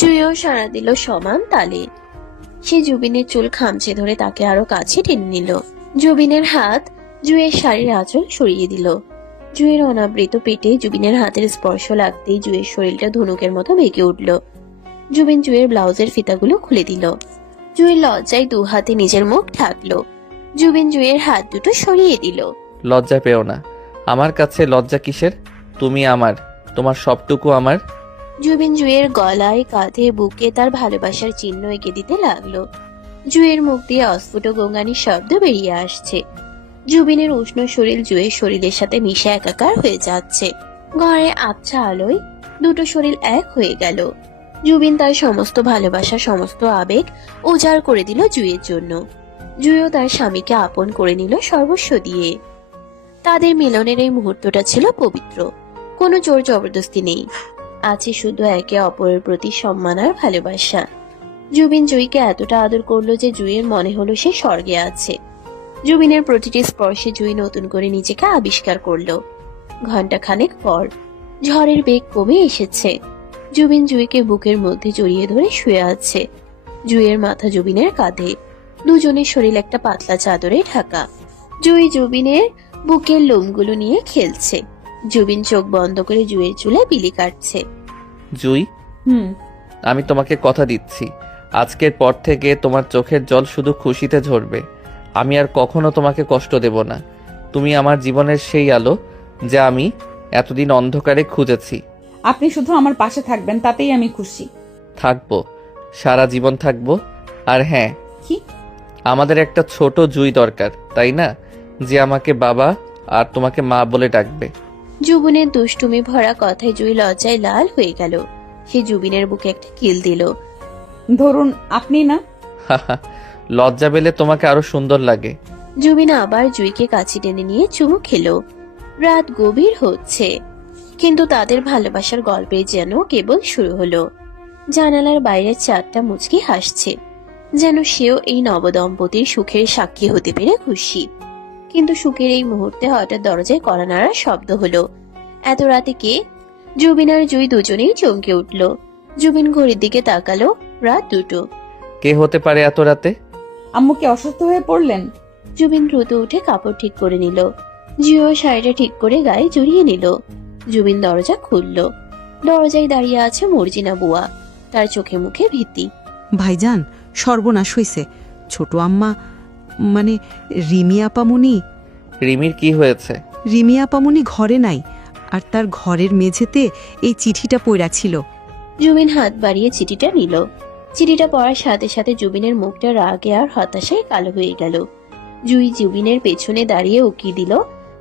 জুইও সাড়া দিল সমান তালে। সে জুবিনের চুল খামচে ধরে তাকে আরো কাছে টেনে নিল। জুবিনের হাত জুইয়ের শাড়ির আঁচল সরিয়ে দিল। জুইয়ের অনাবৃত পেটে জুবিনের হাতের স্পর্শ লাগতেই জুইয়ের শরীরটা ধনুকের মতো বেঁকে উঠল। জুবিন জুইয়ের ব্লাউজের ফিতাগুলো খুলে দিল। জুইয়ের লজ্জায় দু হাতে নিজের মুখ ঢাকলো। জুবিন জুইয়ের হাত দুটো সরিয়ে দিল। লজ্জা পেও না, আমার কাছে লজ্জা কিসের? তুমি আমার, তোমার সবটুকু আমার। জুবিন জুইয়ের গলায়, কাঁধে, বুকে তার ভালোবাসার চিহ্ন এঁকে দিতে লাগলো। জুইয়ের মুখ দিয়ে অস্ফুট গঙ্গানির শব্দ বেরিয়ে আসছে। জুবিনের উষ্ণ শরীর জুইয়ের শরীরের সাথে মিশে একাকার হয়ে যাচ্ছে। ঘরে আবছা আলোয় দুটো শরীর এক হয়ে গেল। জুবিন তার সমস্ত ভালোবাসা, সমস্ত আবেগ উজাড় করে দিল জুইয়ের জন্য। জুইও তার স্বামীকে আপন করে নিল সর্বস্ব দিয়ে। তাদের মিলনের এই মুহূর্তটা ছিল পবিত্র। কোনো জোর জবরদস্তি নেই, আছে শুধু একে অপরের প্রতি সম্মান আর ভালোবাসা। জুবিন জুইকে এতটা আদর করলো যে জুইয়ের মনে হলো সে স্বর্গে আছে। জুবিনের প্রতিটি স্পর্শে জুই নতুন করে নিজেকে আবিষ্কার করলো। ঘন্টা খানেক পর ঝড়ের বেগ কমে এসেছে। জুবিন জুইকে বুকের মধ্যে জড়িয়ে ধরে শুয়ে আছে। জুইয়ের মাথা জুবিনের কাঁধে, দুজনের শরীর একটা পাতলা চাদরে ঢাকা। জুই জুবিনের বুকের লোমগুলো নিয়ে খেলছে। জুবিন চোখ বন্ধ করে জুইয়ের চুলে বিলি কাটছে। জুই, আমি তোমাকে কথা দিচ্ছি, আজকের পর থেকে তোমার চোখের জল শুধু খুশিতে ঝরবে। আমি আর কখনো তোমাকে কষ্ট দেব না। তুমি আমার জীবনের সেই আলো যা আমি এতদিন অন্ধকারে খুঁজেছি। আপনি শুধু আমার পাশে থাকবেন, তাতেই আমি খুশি। থাকবো, সারা জীবন থাকবো। আর হ্যাঁ, কি? আমাদের একটা ছোট জুই দরকার, তাই না? যে আমাকে বাবা আর তোমাকে মা বলে ডাকবে। জুবিনের দুষ্টুমি ভরা কথায় জুই লজ্জায় লাল হয়ে গেল। সে জুবিনের বুকে একটা কিল দিল। ধরুন, আপনি না। লজ্জা পেলে তোমাকে আরো সুন্দর লাগে। জুবিন আবার জুইকে কাছে টেনে নিয়ে চুমু খেলো। রাত গভীর হচ্ছে, কিন্তু তাদের ভালোবাসার গল্পে যেন কেবল শুরু হলো। জানালার বাইরে চাঁদটা মুচকি হাসছে, যেন সেও এই নবদম্পতির সুখের সাক্ষী হতে পেরে খুশি। কিন্তু সুখের এই মুহূর্তে হঠাৎ দরজায় কড়া নাড়ার শব্দ হলো। এত রাতে কে? জুবিন আর জুই দুজনেই চমকে উঠল। জুবিন ঘড়ির দিকে তাকালো, রাত 2টো। কে হতে পারে এত রাতে? আম্মু কি অসুস্থ হয়ে পড়লেন? জুবিন দ্রুত উঠে কাপড় ঠিক করে নিল। জিও শাড়িটা ঠিক করে গায়ে জড়িয়ে নিল। জুবিন দরজা খুলল। দরজায় দাঁড়িয়ে আছে মর্জিনা বুয়া, তার চোখে মুখে ভীতি। ভাইজান, সর্বনাশ হইছে। ছোট আম্মা, মানে রিমি আপামনি। রিমির কি হয়েছে? রিমি আপামনি ঘরে নাই, আর তার ঘরের মেঝেতে এই চিঠিটা পড়া ছিল। জুবিন হাত বাড়িয়ে চিঠিটা নিল। চিঠিটা পড়ার সাথে সাথে জুবিনের মুখটা রাগে আর হতাশায় কালো হয়ে গেল। জুই জুবিনের পেছনে দাঁড়িয়ে উকি দিল।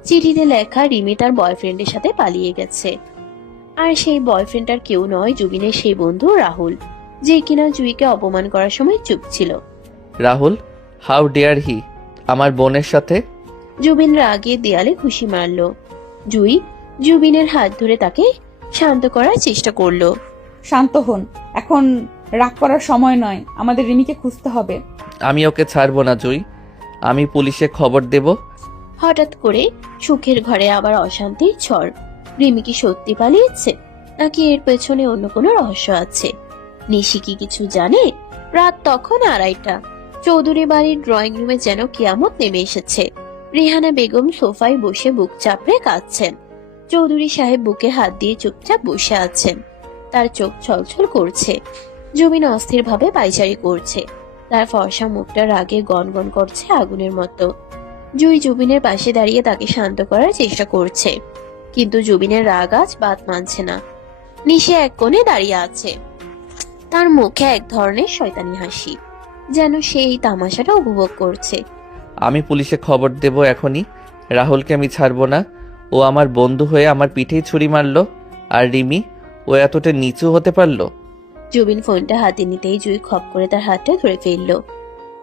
চিঠিতে লেখা রিমি তার বয়ফ্রেন্ডের সাথে পালিয়ে গেছে। আর সেই বয়ফ্রেন্ডটার কেউ নয়, জুবিনের সেই বন্ধু রাহুল, যে কিনা জুইকে অপমান করার সময় চুপ ছিল। রাহুল? হাউ ডেয়ার হি আমার বোনের সাথে? জুবিন রাগে দেয়ালে ঘুষি মারল। জুই জুবিনের হাত ধরে তাকে শান্ত করার চেষ্টা করলো। শান্ত হন, এখন রাগ করার সময় নয়, আমাদের রিমিকে খুঁজতে হবে। আমি ওকে ছাড়বো না জুই, আমি পুলিশে খবর দেব। হঠাৎ করে সুখের ঘরে আবার অশান্তির ঝড়। রিমি কি সত্যি পালিয়েছে, নাকি এর পেছনে অন্য কোনো রহস্য আছে? নিশি কি কিছু জানে? রাত তখন 2:30। চৌধুরী বাড়ির ড্রয়িং রুমে যেন কিয়ামত নেমে এসেছে। রিহানা বেগম সোফায় বসে বুক চাপড়ে কাঁদছেন। চৌধুরী সাহেব বুকে হাত দিয়ে চুপচাপ বসে আছেন। তার চোখ ছলছল করছে। জুবিন অস্থির ভাবে পায়চারি করছে। তার ফর্সা মুখটা রাগে গনগন করছে আগুনের মতো। জুই জুবিনের পাশে দাঁড়িয়ে তাকে শান্ত করার চেষ্টা করছে, কিন্তু জুবিনের রাগ আজ বাদ মানছে না। নিশি এক কোণে দাঁড়িয়ে আছে, তার মুখে এক ধরনের শয়তানি হাসি, যেন সে এই তামাশাটা উপভোগ করছে। আমি পুলিশে খবর দেব এখনই। রাহুলকে আমি ছাড়বো না। ও আমার বন্ধু হয়ে আমার পিঠেই ছুরি মারলো। আর রিমি, ও এতটা নিচু হতে পারলো? জুবিন ফোনটা হাতে নিতেই জুই খপ করে তার হাতটা ধরে ফেললো।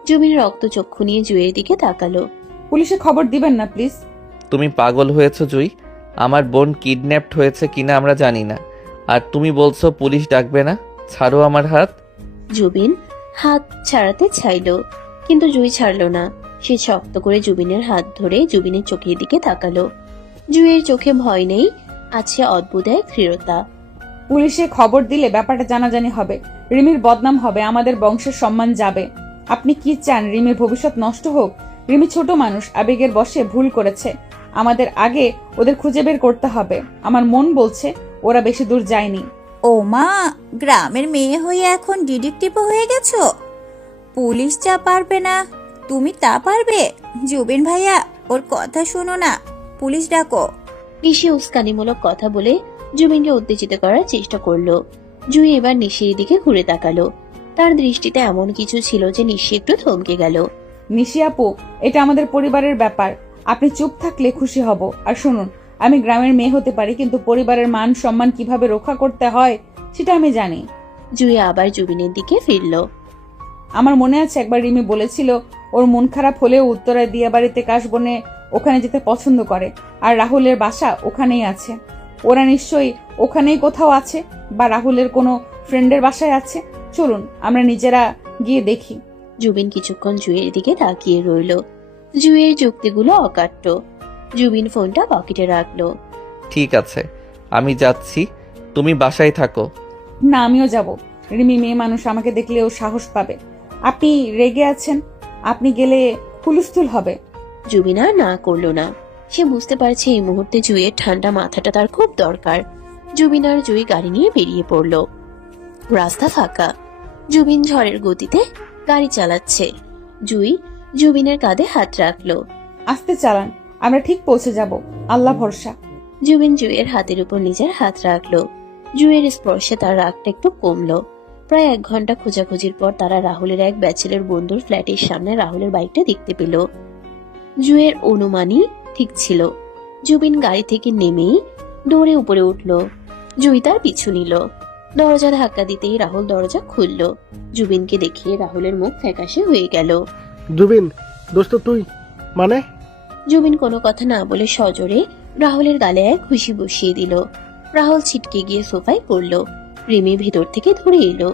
জুবিন রক্ত চক্ষু নিয়ে জুইয়ের দিকে তাকালো। পুলিশে খবর দিবেন না প্লিজ। তুমি পাগল হয়েছো জুই? আমার বোন কিডন্যাপড হয়েছে কিনা আমরা জানি না, আর তুমি বলছো পুলিশ ডাকবে না? ছাড়ো আমার হাত। জুবিন হাত ছাড়াতে চাইলো, কিন্তু জুই ছাড়লো না। সে শক্ত করে জুবিনের হাত ধরে জুবিনের চোখের দিকে তাকালো। জুইয়ের চোখে ভয় নেই, আছে অদ্ভুত এক দৃঢ়তা। পুলিশে খবর দিলে ব্যাপারটা জানাজানি হবে, রিমির বদনাম হবে, আমাদের বংশের সম্মান যাবে। আপনি কি চান রিমির ভবিষ্যৎ নষ্ট হোক? রিমি ছোট মানুষ, আবেগের বশে ভুল করেছে। আমাদের আগে ওদের খুঁজে বের করতে হবে। আমার মন বলছে ওরা বেশি দূর যায়নি। ও মা, গ্রামের মেয়ে হয়ে এখন ডিটেকটিভও হয়ে গেছো? পুলিশ যা পারবে না তুমি তা পারবে? জুবিন ভাইয়া, ওর কথা শোনো না, পুলিশ ডাকো। নিশি উস্কানিমূলক কথা বলে জুবিনকে উত্তেজিত করার চেষ্টা করলো। জুই এবার নিশির দিকে ঘুরে তাকালো। তার দৃষ্টিতে এমন কিছু ছিল যে নিশি একটু থমকে গেল। নিশি আপু, এটা আমাদের পরিবারের ব্যাপার। আপনি চুপ থাকলে খুশি হব। আর শুনুন, আমি গ্রামের মেয়ে হতে পারি, কিন্তু পরিবারের মান সম্মান কিভাবে রক্ষা করতে হয় সেটা আমি জানি। জুই আবার জুবিনের দিকে ফিরল। আমার মনে আছে একবার রিমি বলেছিল ওর মন খারাপ হলেও উত্তরায় দিয়া বাড়িতে কাশবনে ওখানে যেতে পছন্দ করে, আর রাহুলের বাসা ওখানেই আছে। ওরা নিশ্চয়ই ওখানেই কোথাও আছে, বা রাহুলের কোনো ফ্রেন্ডের বাসায় আছে। চলুন আমরা নিজেরা গিয়ে দেখি। জুবিন কিছুক্ষণ জুইয়ের দিকে তাকিয়ে রইল। জুইয়ের যুক্তিগুলো অকাট্য। জুবিন ফোনটা পকেটে রাখলো। ঠিক আছে, আমি যাচ্ছি, তুমি বাসায় থাকো। না, আমিও যাব। রিমি মেয়ে মানুষ, আমাকে দেখলেও সাহস পাবে। আপনি রেগে আছেন, আপনি গেলে হুলস্থুল হবে। জুবিন আর না করলো না। সে বুঝতে পারছে এই মুহূর্তে জুইয়ের ঠান্ডা মাথাটা তার খুব দরকার। জুবিন আর জুই গাড়ি নিয়ে বেরিয়ে পড়ল। রাস্তা ফাঁকা। জুবিন ঝড়ের গতিতে গাড়ি চালাচ্ছে। জুই জুবিনের কাঁধে হাত রাখলো। আস্তে চালান, আমরা ঠিক পৌঁছে যাব, আল্লাহ ভরসা। জুবিন জুইয়ের হাতের উপর নিজের হাত রাখলো। জুইয়ের স্পর্শে তার রাগটা একটু কমলো। প্রায় 1 ঘন্টা খোঁজাখুঁজির পর তারা রাহুলের এক ব্যাচেলর বন্ধুর ফ্ল্যাটের সামনে রাহুলের বাইকটা দেখতে পেল। জুইয়ের অনুমানই ঠিক ছিল। জুবিন গাড়ি থেকে নেমেই দৌড়ে উপরে উঠল। জুই তার পিছু নিল। দরজা ধাক্কা দিতেই রাহুল দরজা খুলল। জুবিনকে দেখিয়ে রাহুলের মুখ ফ্যাকাশে হয়ে গেল। জুবিন, দোস্ত তুই মানে? জুবিন কোনো কথা না বলে সজোরে রাহুলের গালে এক ঘুষি বসিয়ে দিল। রাহুল ছিটকে গিয়ে সোফায় পড়ল। রিমি ভেতর থেকে ধরে এলো।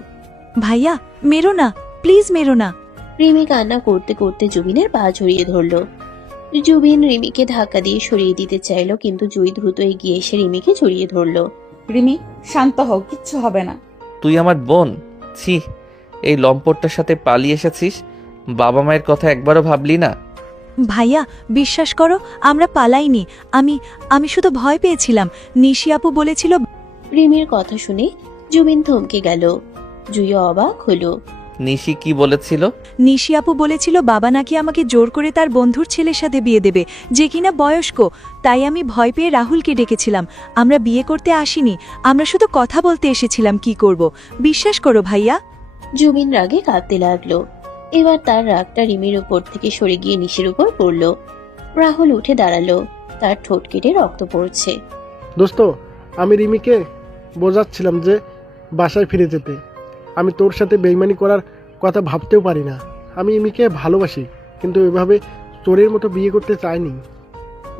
ভাইয়া, মেরো না, প্লিজ মেরো না। রিমি কান্না করতে করতে জুবিনের পা জড়িয়ে ধরল। জুবিন রিমিকে ধাক্কা দিয়ে সরিয়ে দিতে চাইল, কিন্তু জুই দ্রুত এগিয়ে এসে রিমিকে জড়িয়ে ধরল। রিমি, শান্ত হও, কিচ্ছু হবে না। তুই আমার বোন? ছি, এই লম্পটটার সাথে পালিয়ে এসেছিস। বাবা মায়ের কথা একবারও ভাবলি না? ভাইয়া, বিশ্বাস করো, আমরা পালাইনি। আমি শুধু ভয় পেয়েছিলাম। নিশি আপু বলেছিল। রিমির কথা শুনে জুবিন থমকে গেল। জুইও অবাক হলো। নিশি কি বলেছিল? নিশি আপু বলেছিল বাবা নাকি আমাকে জোর করে তার বন্ধুর ছেলের সাথে বিয়ে দেবে, যে কিনা বয়স্ক। তাই আমি ভয় পেয়ে রাহুলকে ডেকেছিলাম। আমরা বিয়ে করতে আসিনি, আমরা শুধু কথা বলতে এসেছিলাম কি করব। বিশ্বাস করো ভাইয়া। জুবিন রাগে কাঁদতে লাগলো। এবার তার রাগটা রিমির উপর থেকে সরে গিয়ে নিশির উপর পড়ল। রাহুল উঠে দাঁড়ালো। তার ঠোঁট কেটে রক্ত পড়ছে। দোস্ত, আমি রিমিকে বোঝাচ্ছিলাম যে বাসায় ফিরে যেতে। আমি তোর সাথে বেইমানি করার কথা ভাবতেও পারি না। আমি রিমিকে ভালোবাসি, কিন্তু এভাবে চোরের মতো বিয়ে করতে চাইনি।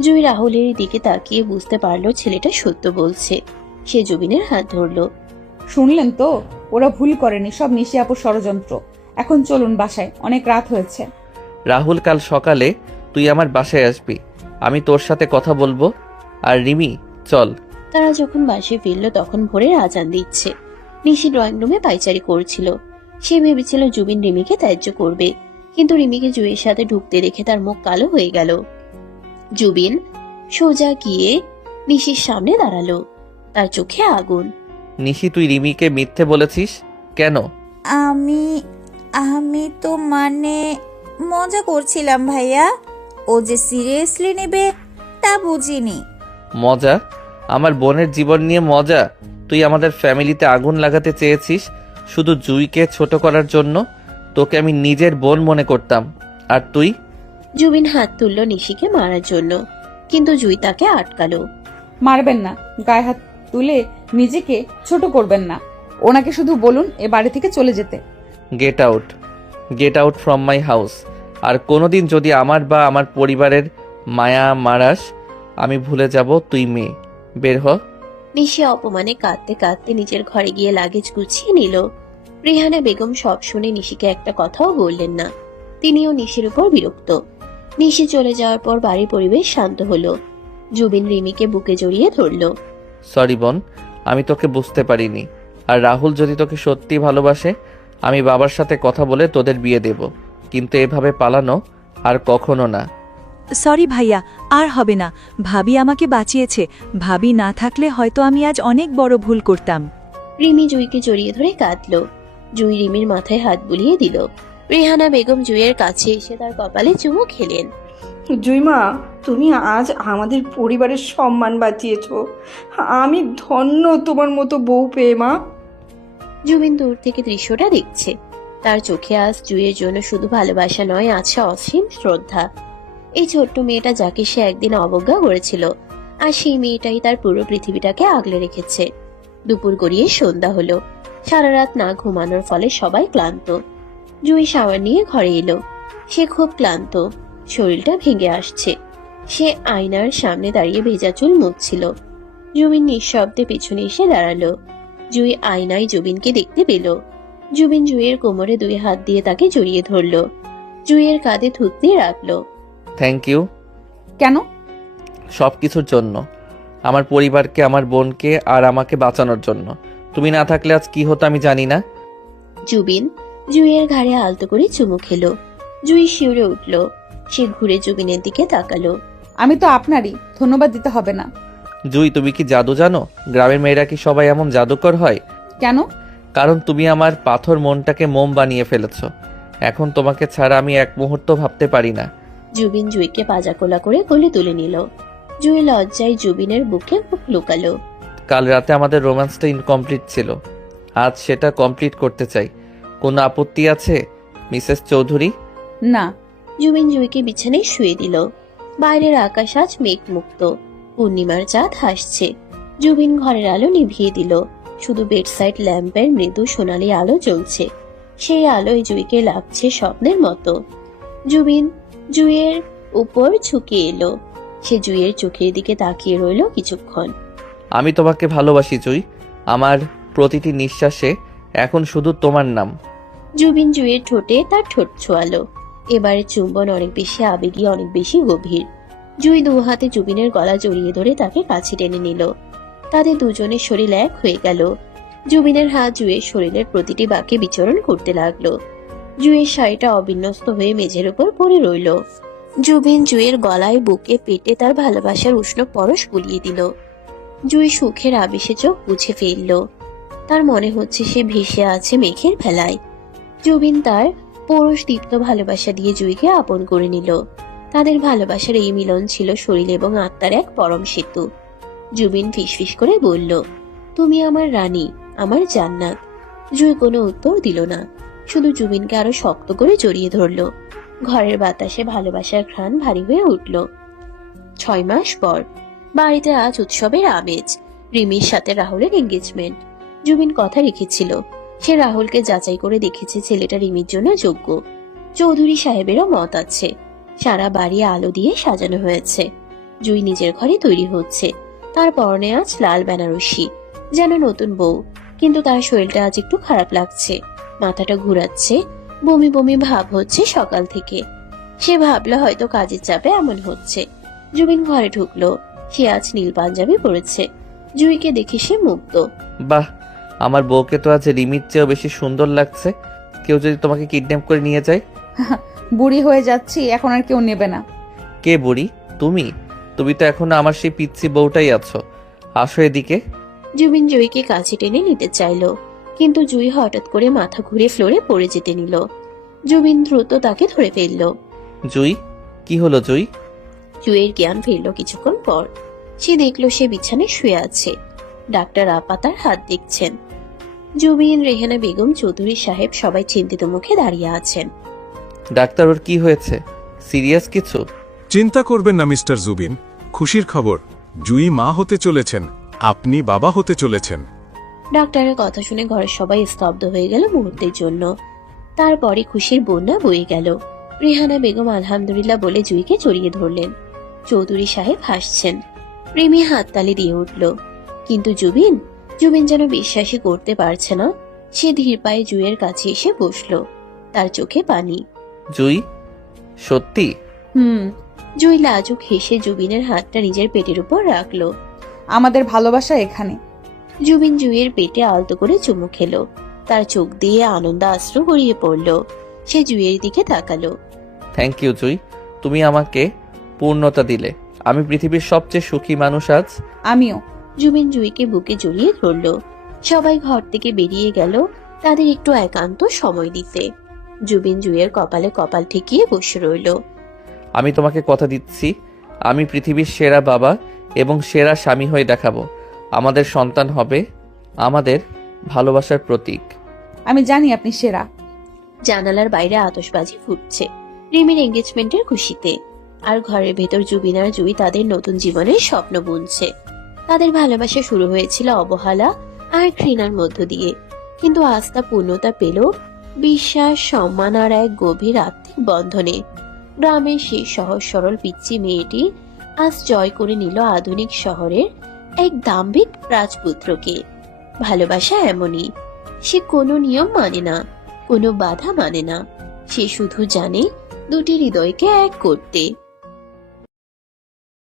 জুই রাহুলের দিকে তাকিয়ে বুঝতে পারলো ছেলেটা সত্য বলছে। সে জুবিনের হাত ধরল। শুনলেন তো, ওরা ভুল করেনি, সব নিশি আপুর ষড়যন্ত্র। এখন চলুন বাসায়, অনেক রাত হয়েছে। রাহুল, কাল সকালে তুই আমার বাসায় আসবি, আমি তোর সাথে কথা বলবো। আর রিমি, চল। তারা যখন বাসায় ফিরল তখন ভোরের আজান দিচ্ছে। নিশি ড্রয়িং রুমে পায়চারি করছিল। সে ভেবেছিল জুবিন রিমিকে ত্যায্য করবে, কিন্তু রিমিকে জুইয়ের সাথে ঢুকতে দেখে তার মুখ কালো হয়ে গেল। জুবিন সোজা গিয়ে নিশির সামনে দাঁড়ালো। তার চোখে আগুন। নিশি, তুই রিমিকে মিথ্যে বলেছিস কেন? আমি তো মানে মজা করছিলাম ভাইয়া, ও যে সিরিয়াসলি নেবে তা বুঝিনি। মজা? আমার বোনের জীবন নিয়ে মজা? তুই আমাদের ফ্যামিলিতে আগুন লাগাতে চেয়েছিস শুধু জুইকে ছোট করার জন্য। তোকে আমি নিজের বোন মনে করতাম, আর তুই? জুবিন হাত তুলল নিশিকে মারার জন্য, কিন্তু জুই তাকে আটকালো। মারবেন না, গায়ে হাত তুলে নিজেকে ছোট করবেন না। ওনাকে শুধু বলুন এ বাড়ি থেকে চলে যেতে। Get out, get out from my house. আর কোনোদিন যদি আমার বা আমার পরিবারের মায়া মারাস, আমি ভুলে যাব তুই মেয়ে। বের হ। নিশি অপমানে কাঁদতে কাঁদতে নিজের ঘরে গিয়ে লাগেজ গুছিয়ে নিল। রেহানা বেগম সব শুনে নিশিকে একটা কথাও বললেন না। তিনিও নিশির উপর বিরক্ত। নিশি চলে যাওয়ার পর বাড়ির পরিবেশ শান্ত হলো। জুবিন রিমিকে বুকে জড়িয়ে ধরলো। সরি বোন, আমি তোকে বুঝতে পারিনি। আর রাহুল যদি তোকে সত্যি ভালোবাসে, আমি বাবার সাথে কথা বলে তোদের বিয়ে দেব, কিন্তু এভাবে পালানো আর কখনো না। সরি ভাইয়া, আর হবে না। ভাবি আমাকে বাঁচিয়েছে। ভাবি না থাকলে হয়তো আমি আজ অনেক বড় ভুল করতাম। রিমি জুইকে জড়িয়ে ধরে কাঁদলো। জুই রিমির মাথায় হাত বুলিয়ে দিল। রেহানা বেগম জুইয়ের কাছে এসে তার কপালে চুমু খেলেন। জুইমা, তুমি আজ আমাদের পরিবারের সম্মান বাঁচিয়েছ। আমি ধন্য তোমার মতো বউ পেয়ে মা। জুবিন দূর থেকে দৃশ্যটা দেখছে। তার চোখে আজ জুইয়ের জন্য শুধু ভালোবাসা নয়, আছে অসীম শ্রদ্ধা। এই ছোট্ট মেয়েটা যাকে সে একদিন অবজ্ঞা করেছিল, আর সেই মেয়েটাই তার পুরো পৃথিবীটাকে আগলে রেখেছে। দুপুর গড়িয়ে সন্ধ্যা হলো। সারা রাত না ঘুমানোর ফলে সবাই ক্লান্ত। জুই শাওয়ার নিয়ে ঘরে এলো। সে খুব ক্লান্ত, শরীরটা ভেঙে আসছে। সে আয়নার সামনে দাঁড়িয়ে ভেজা চুল মুছছিল। জুবিন নিঃশব্দে পিছনে এসে দাঁড়ালো। জুই আয়নায় জুবিনকে দেখতে পেল। জুবিন জুইয়ের কোমরে 2 হাত দিয়ে তাকে জড়িয়ে ধরলো। জুইয়ের কাঁধে থুত দিয়ে রাখলো। Thank you. কেন? সব কিছুর জন্য, আমার পরিবারকে, আমার বোনকে আর আমাকে বাঁচানোর জন্য। তুমি না থাকলে আজ কি হতো আমি জানি না। জুবিন জুইয়ের ঘাড়ে আলতো করে চুমু খেলো। জুই শিউরে উঠল। সে ঘুরে জুবিনের দিকে তাকালো। আমি তো আপনারই, ধন্যবাদ দিতে হবে না। জুই, তুমি কি জাদু জানো? গ্রামের মেয়েরা কি সবাই এমন জাদুকর হয়? কেন? কারণ তুমি আমার পাথর মনটাকে মোম বানিয়ে ফেলেছ। এখন তোমাকে ছাড়া আমি এক মুহূর্ত ভাবতে পারি না। জুবিন জুইকে পাজাকোলা করে কোলে তুলে নিল। জুই লজ্জায় জুবিনের বুকে মুখ লুকালো। কাল রাতে আমাদের রোম্যান্সটা ইনকমপ্লিট ছিল, আজ সেটা কমপ্লিট করতে চাই। কোনো আপত্তি আছে মিসেস চৌধুরী? না। জুবিন জুইকে বিছানায় শুয়ে দিল। বাইরের আকাশ আজ মেঘমুক্ত। পূর্ণিমার চাঁদ হাসছে। জুবিন ঘরের আলো নিভিয়ে দিল। শুধু বেডসাইড ল্যাম্পের মৃদু সোনালি আলো জ্বলছে। সেই আলোয় জুইকে লাগছে স্বপ্নের মতো। জুবিন জুইয়ের উপর ঝুঁকে এলো। সে জুইয়ের চোখের দিকে তাকিয়ে রইল কিছুক্ষণ। আমি তোমাকে ভালোবাসি জুই। আমার প্রতিটি নিঃশ্বাসে এখন শুধু তোমার নাম। জুবিন জুইয়ের ঠোঁটে তার ঠোঁট ছোঁয়ালো। এবারে চুম্বন অনেক বেশি আবেগী, অনেক বেশি গভীর। জুই 2 হাতে জুবিনের গলা জড়িয়ে ধরে তাকে কাছে টেনে নিল। তাদের দুজনের শরীর এক হয়ে গেল। জুবিনের হাত জুইয়ের শরীরের প্রতিটি বাঁকে বিচরণ করতে লাগলো। জুইয়ের শাড়িটা অবিন্যস্ত হয়ে মেঝের উপর পড়ে রইল। জুবিন জুইয়ের গলায়, বুকে, পেটে তার ভালোবাসার উষ্ণ পরশ বুলিয়ে দিল। জুই সুখের আবেশে চোখ বুঝে ফেলল। তার মনে হচ্ছে সে ভেসে আছে মেঘের ভেলায়। জুবিন তার পরশ দীপ্ত ভালোবাসা দিয়ে জুইকে আপন করে নিল। তাদের ভালোবাসার এই মিলন ছিল শরীর এবং আত্মার এক পরম সেতু। জুবিন ফিসফিস করে বলল, তুমি আমার রানী, আমার জান্নাত। জুই কোনো উত্তর দিল না, শুধু জুবিনকে আরো শক্ত করে জড়িয়ে ধরল। ঘরের বাতাসে ভালোবাসার ঘ্রাণ ভারী হয়ে উঠল। 6 মাস পর বাড়িতে আজ উৎসবের আমেজ। রিমির সাথে রাহুলের এঙ্গেজমেন্ট। জুবিন কথা রেখেছিল। সে রাহুলকে যাচাই করে দেখেছে ছেলেটা রিমির জন্য যোগ্য। চৌধুরী সাহেবেরও মত আছে। সারা বাড়ি আলো দিয়ে সাজানো হয়েছে। জুই নিজের ঘরে তৈরি হচ্ছে। তার পরনে আজ লাল বেনারসি, যেন নতুন বউ। কিন্তু তার শরীরটা আজ একটু খারাপ লাগছে। মাথাটা ঘুরাচ্ছে, বমি বমি ভাব হচ্ছে সকাল থেকে। সে ভাবলো হয়তো কাজের চাপে এমন হচ্ছে। জুবিন ঘরে ঢুকলো। সে আজ নীল পাঞ্জাবি পরেছে। জুইকে দেখে সে মুগ্ধ। বাহ, আমার বউকে তো আজ রিমির চেয়েও বেশি সুন্দর লাগছে। কেউ যদি তোমাকে কিডন্যাপ করে নিয়ে যায়? বুড়ি হয়ে যাচ্ছি, এখন আর কেউ নেবে না। কে বুড়ি? তুমি তুমি তো এখনো আমার সেই পিচ্ছি বউটাই আছো। আসো এদিকে। জুবিন জুইকে কাছে টেনে নিতে চাইলো, কিন্তু জুই হঠাৎ করে মাথা ঘুরে ফ্লোরে পড়ে যেতে নিল। জুবিন দ্রুত তাকে ধরে ফেলল। জুই, কি হলো জুই? জুইয়ের জ্ঞান ফিরল কিছুক্ষণ পর। সে দেখলো সে বিছানায় শুয়ে আছে। ডাক্তার আপা তার হাত দেখছেন। জুবিন, রেহানা বেগম, চৌধুরী সাহেব সবাই চিন্তিত মুখে দাঁড়িয়ে আছেন। ডাক্তার, ওর কি হয়েছে? সিরিয়াস কিছু? চিন্তা করবেন না মিস্টার জুবিন, খুশির খবর, জুই মা হতে চলেছেন, আপনি বাবা হতে চলেছেন। ডাক্তারের কথা শুনে ঘরের সবাই স্তব্ধ হয়ে গেল মুহূর্তের জন্য। তারপরে খুশির বন্যা বয়ে গেল। রেহানা বেগম আলহামদুলিল্লাহ বলে জুইকে জড়িয়ে ধরলেন। চৌধুরী সাহেব হাসছেন। রিমি হাততালি দিয়ে উঠল। কিন্তু জুবিন যেন বিশ্বাসই করতে পারছে না। সে ধীর পায়ে জুইয়ের কাছে এসে বসলো। তার চোখে পানি। জুই, সত্যি? জুই লাজুক হেসে জুবিনের হাতটা নিজের পেটের উপর রাখলো। আমাদের ভালোবাসা এখানে। জুবিন জুইয়ের পেটে আলতো করে চুমু খেলো। তার চোখ দিয়ে আনন্দ অশ্রু গড়িয়ে পড়ল। সে জুইয়ের দিকে তাকালো। থ্যাংক ইউ জুই, তুমি আমাকে পূর্ণতা দিলে। আমি পৃথিবীর সবচেয়ে সুখী মানুষ আজ। আমিও। জুবিন জুইকে বুকে জড়িয়ে ধরল। সবাই ঘর থেকে বেরিয়ে গেল তাদের একটু একান্ত সময় দিতে। জুবিন জুইয়ের কপালে কপাল ঠেকিয়ে বসে রইল। আমি তোমাকে কথা দিচ্ছি, আমি পৃথিবীর সেরা বাবা এবং সেরা স্বামী হয়ে দেখাবো। আমাদের সন্তান হবে আমাদের ভালোবাসার প্রতীক। আমি জানি আপনি সেরা। জানালার বাইরে আতশবাজি ফুটছে রিমির এঙ্গেজমেন্টের খুশিতে। আর ঘরের ভেতর জুবিন আর জুই তাদের নতুন জীবনের স্বপ্ন বুনছে। তাদের ভালোবাসা শুরু হয়েছিল অবহেলা আর ঘৃণার মধ্য দিয়ে, কিন্তু আজ তা পূর্ণতা পেল বিশ্বাস, সম্মান আর এক গভীর আত্মিক বন্ধনে। গ্রামের সেই সহজ সরল পিচ্চি মেয়েটি আজ জয় করে নিল আধুনিক শহরের এক দাম্ভিক রাজপুত্রকে। ভালোবাসা এমনই, সে কোনো নিয়ম মানে না, কোনো বাধা মানে না। সে শুধু জানে দুটি হৃদয়কে এক করতে।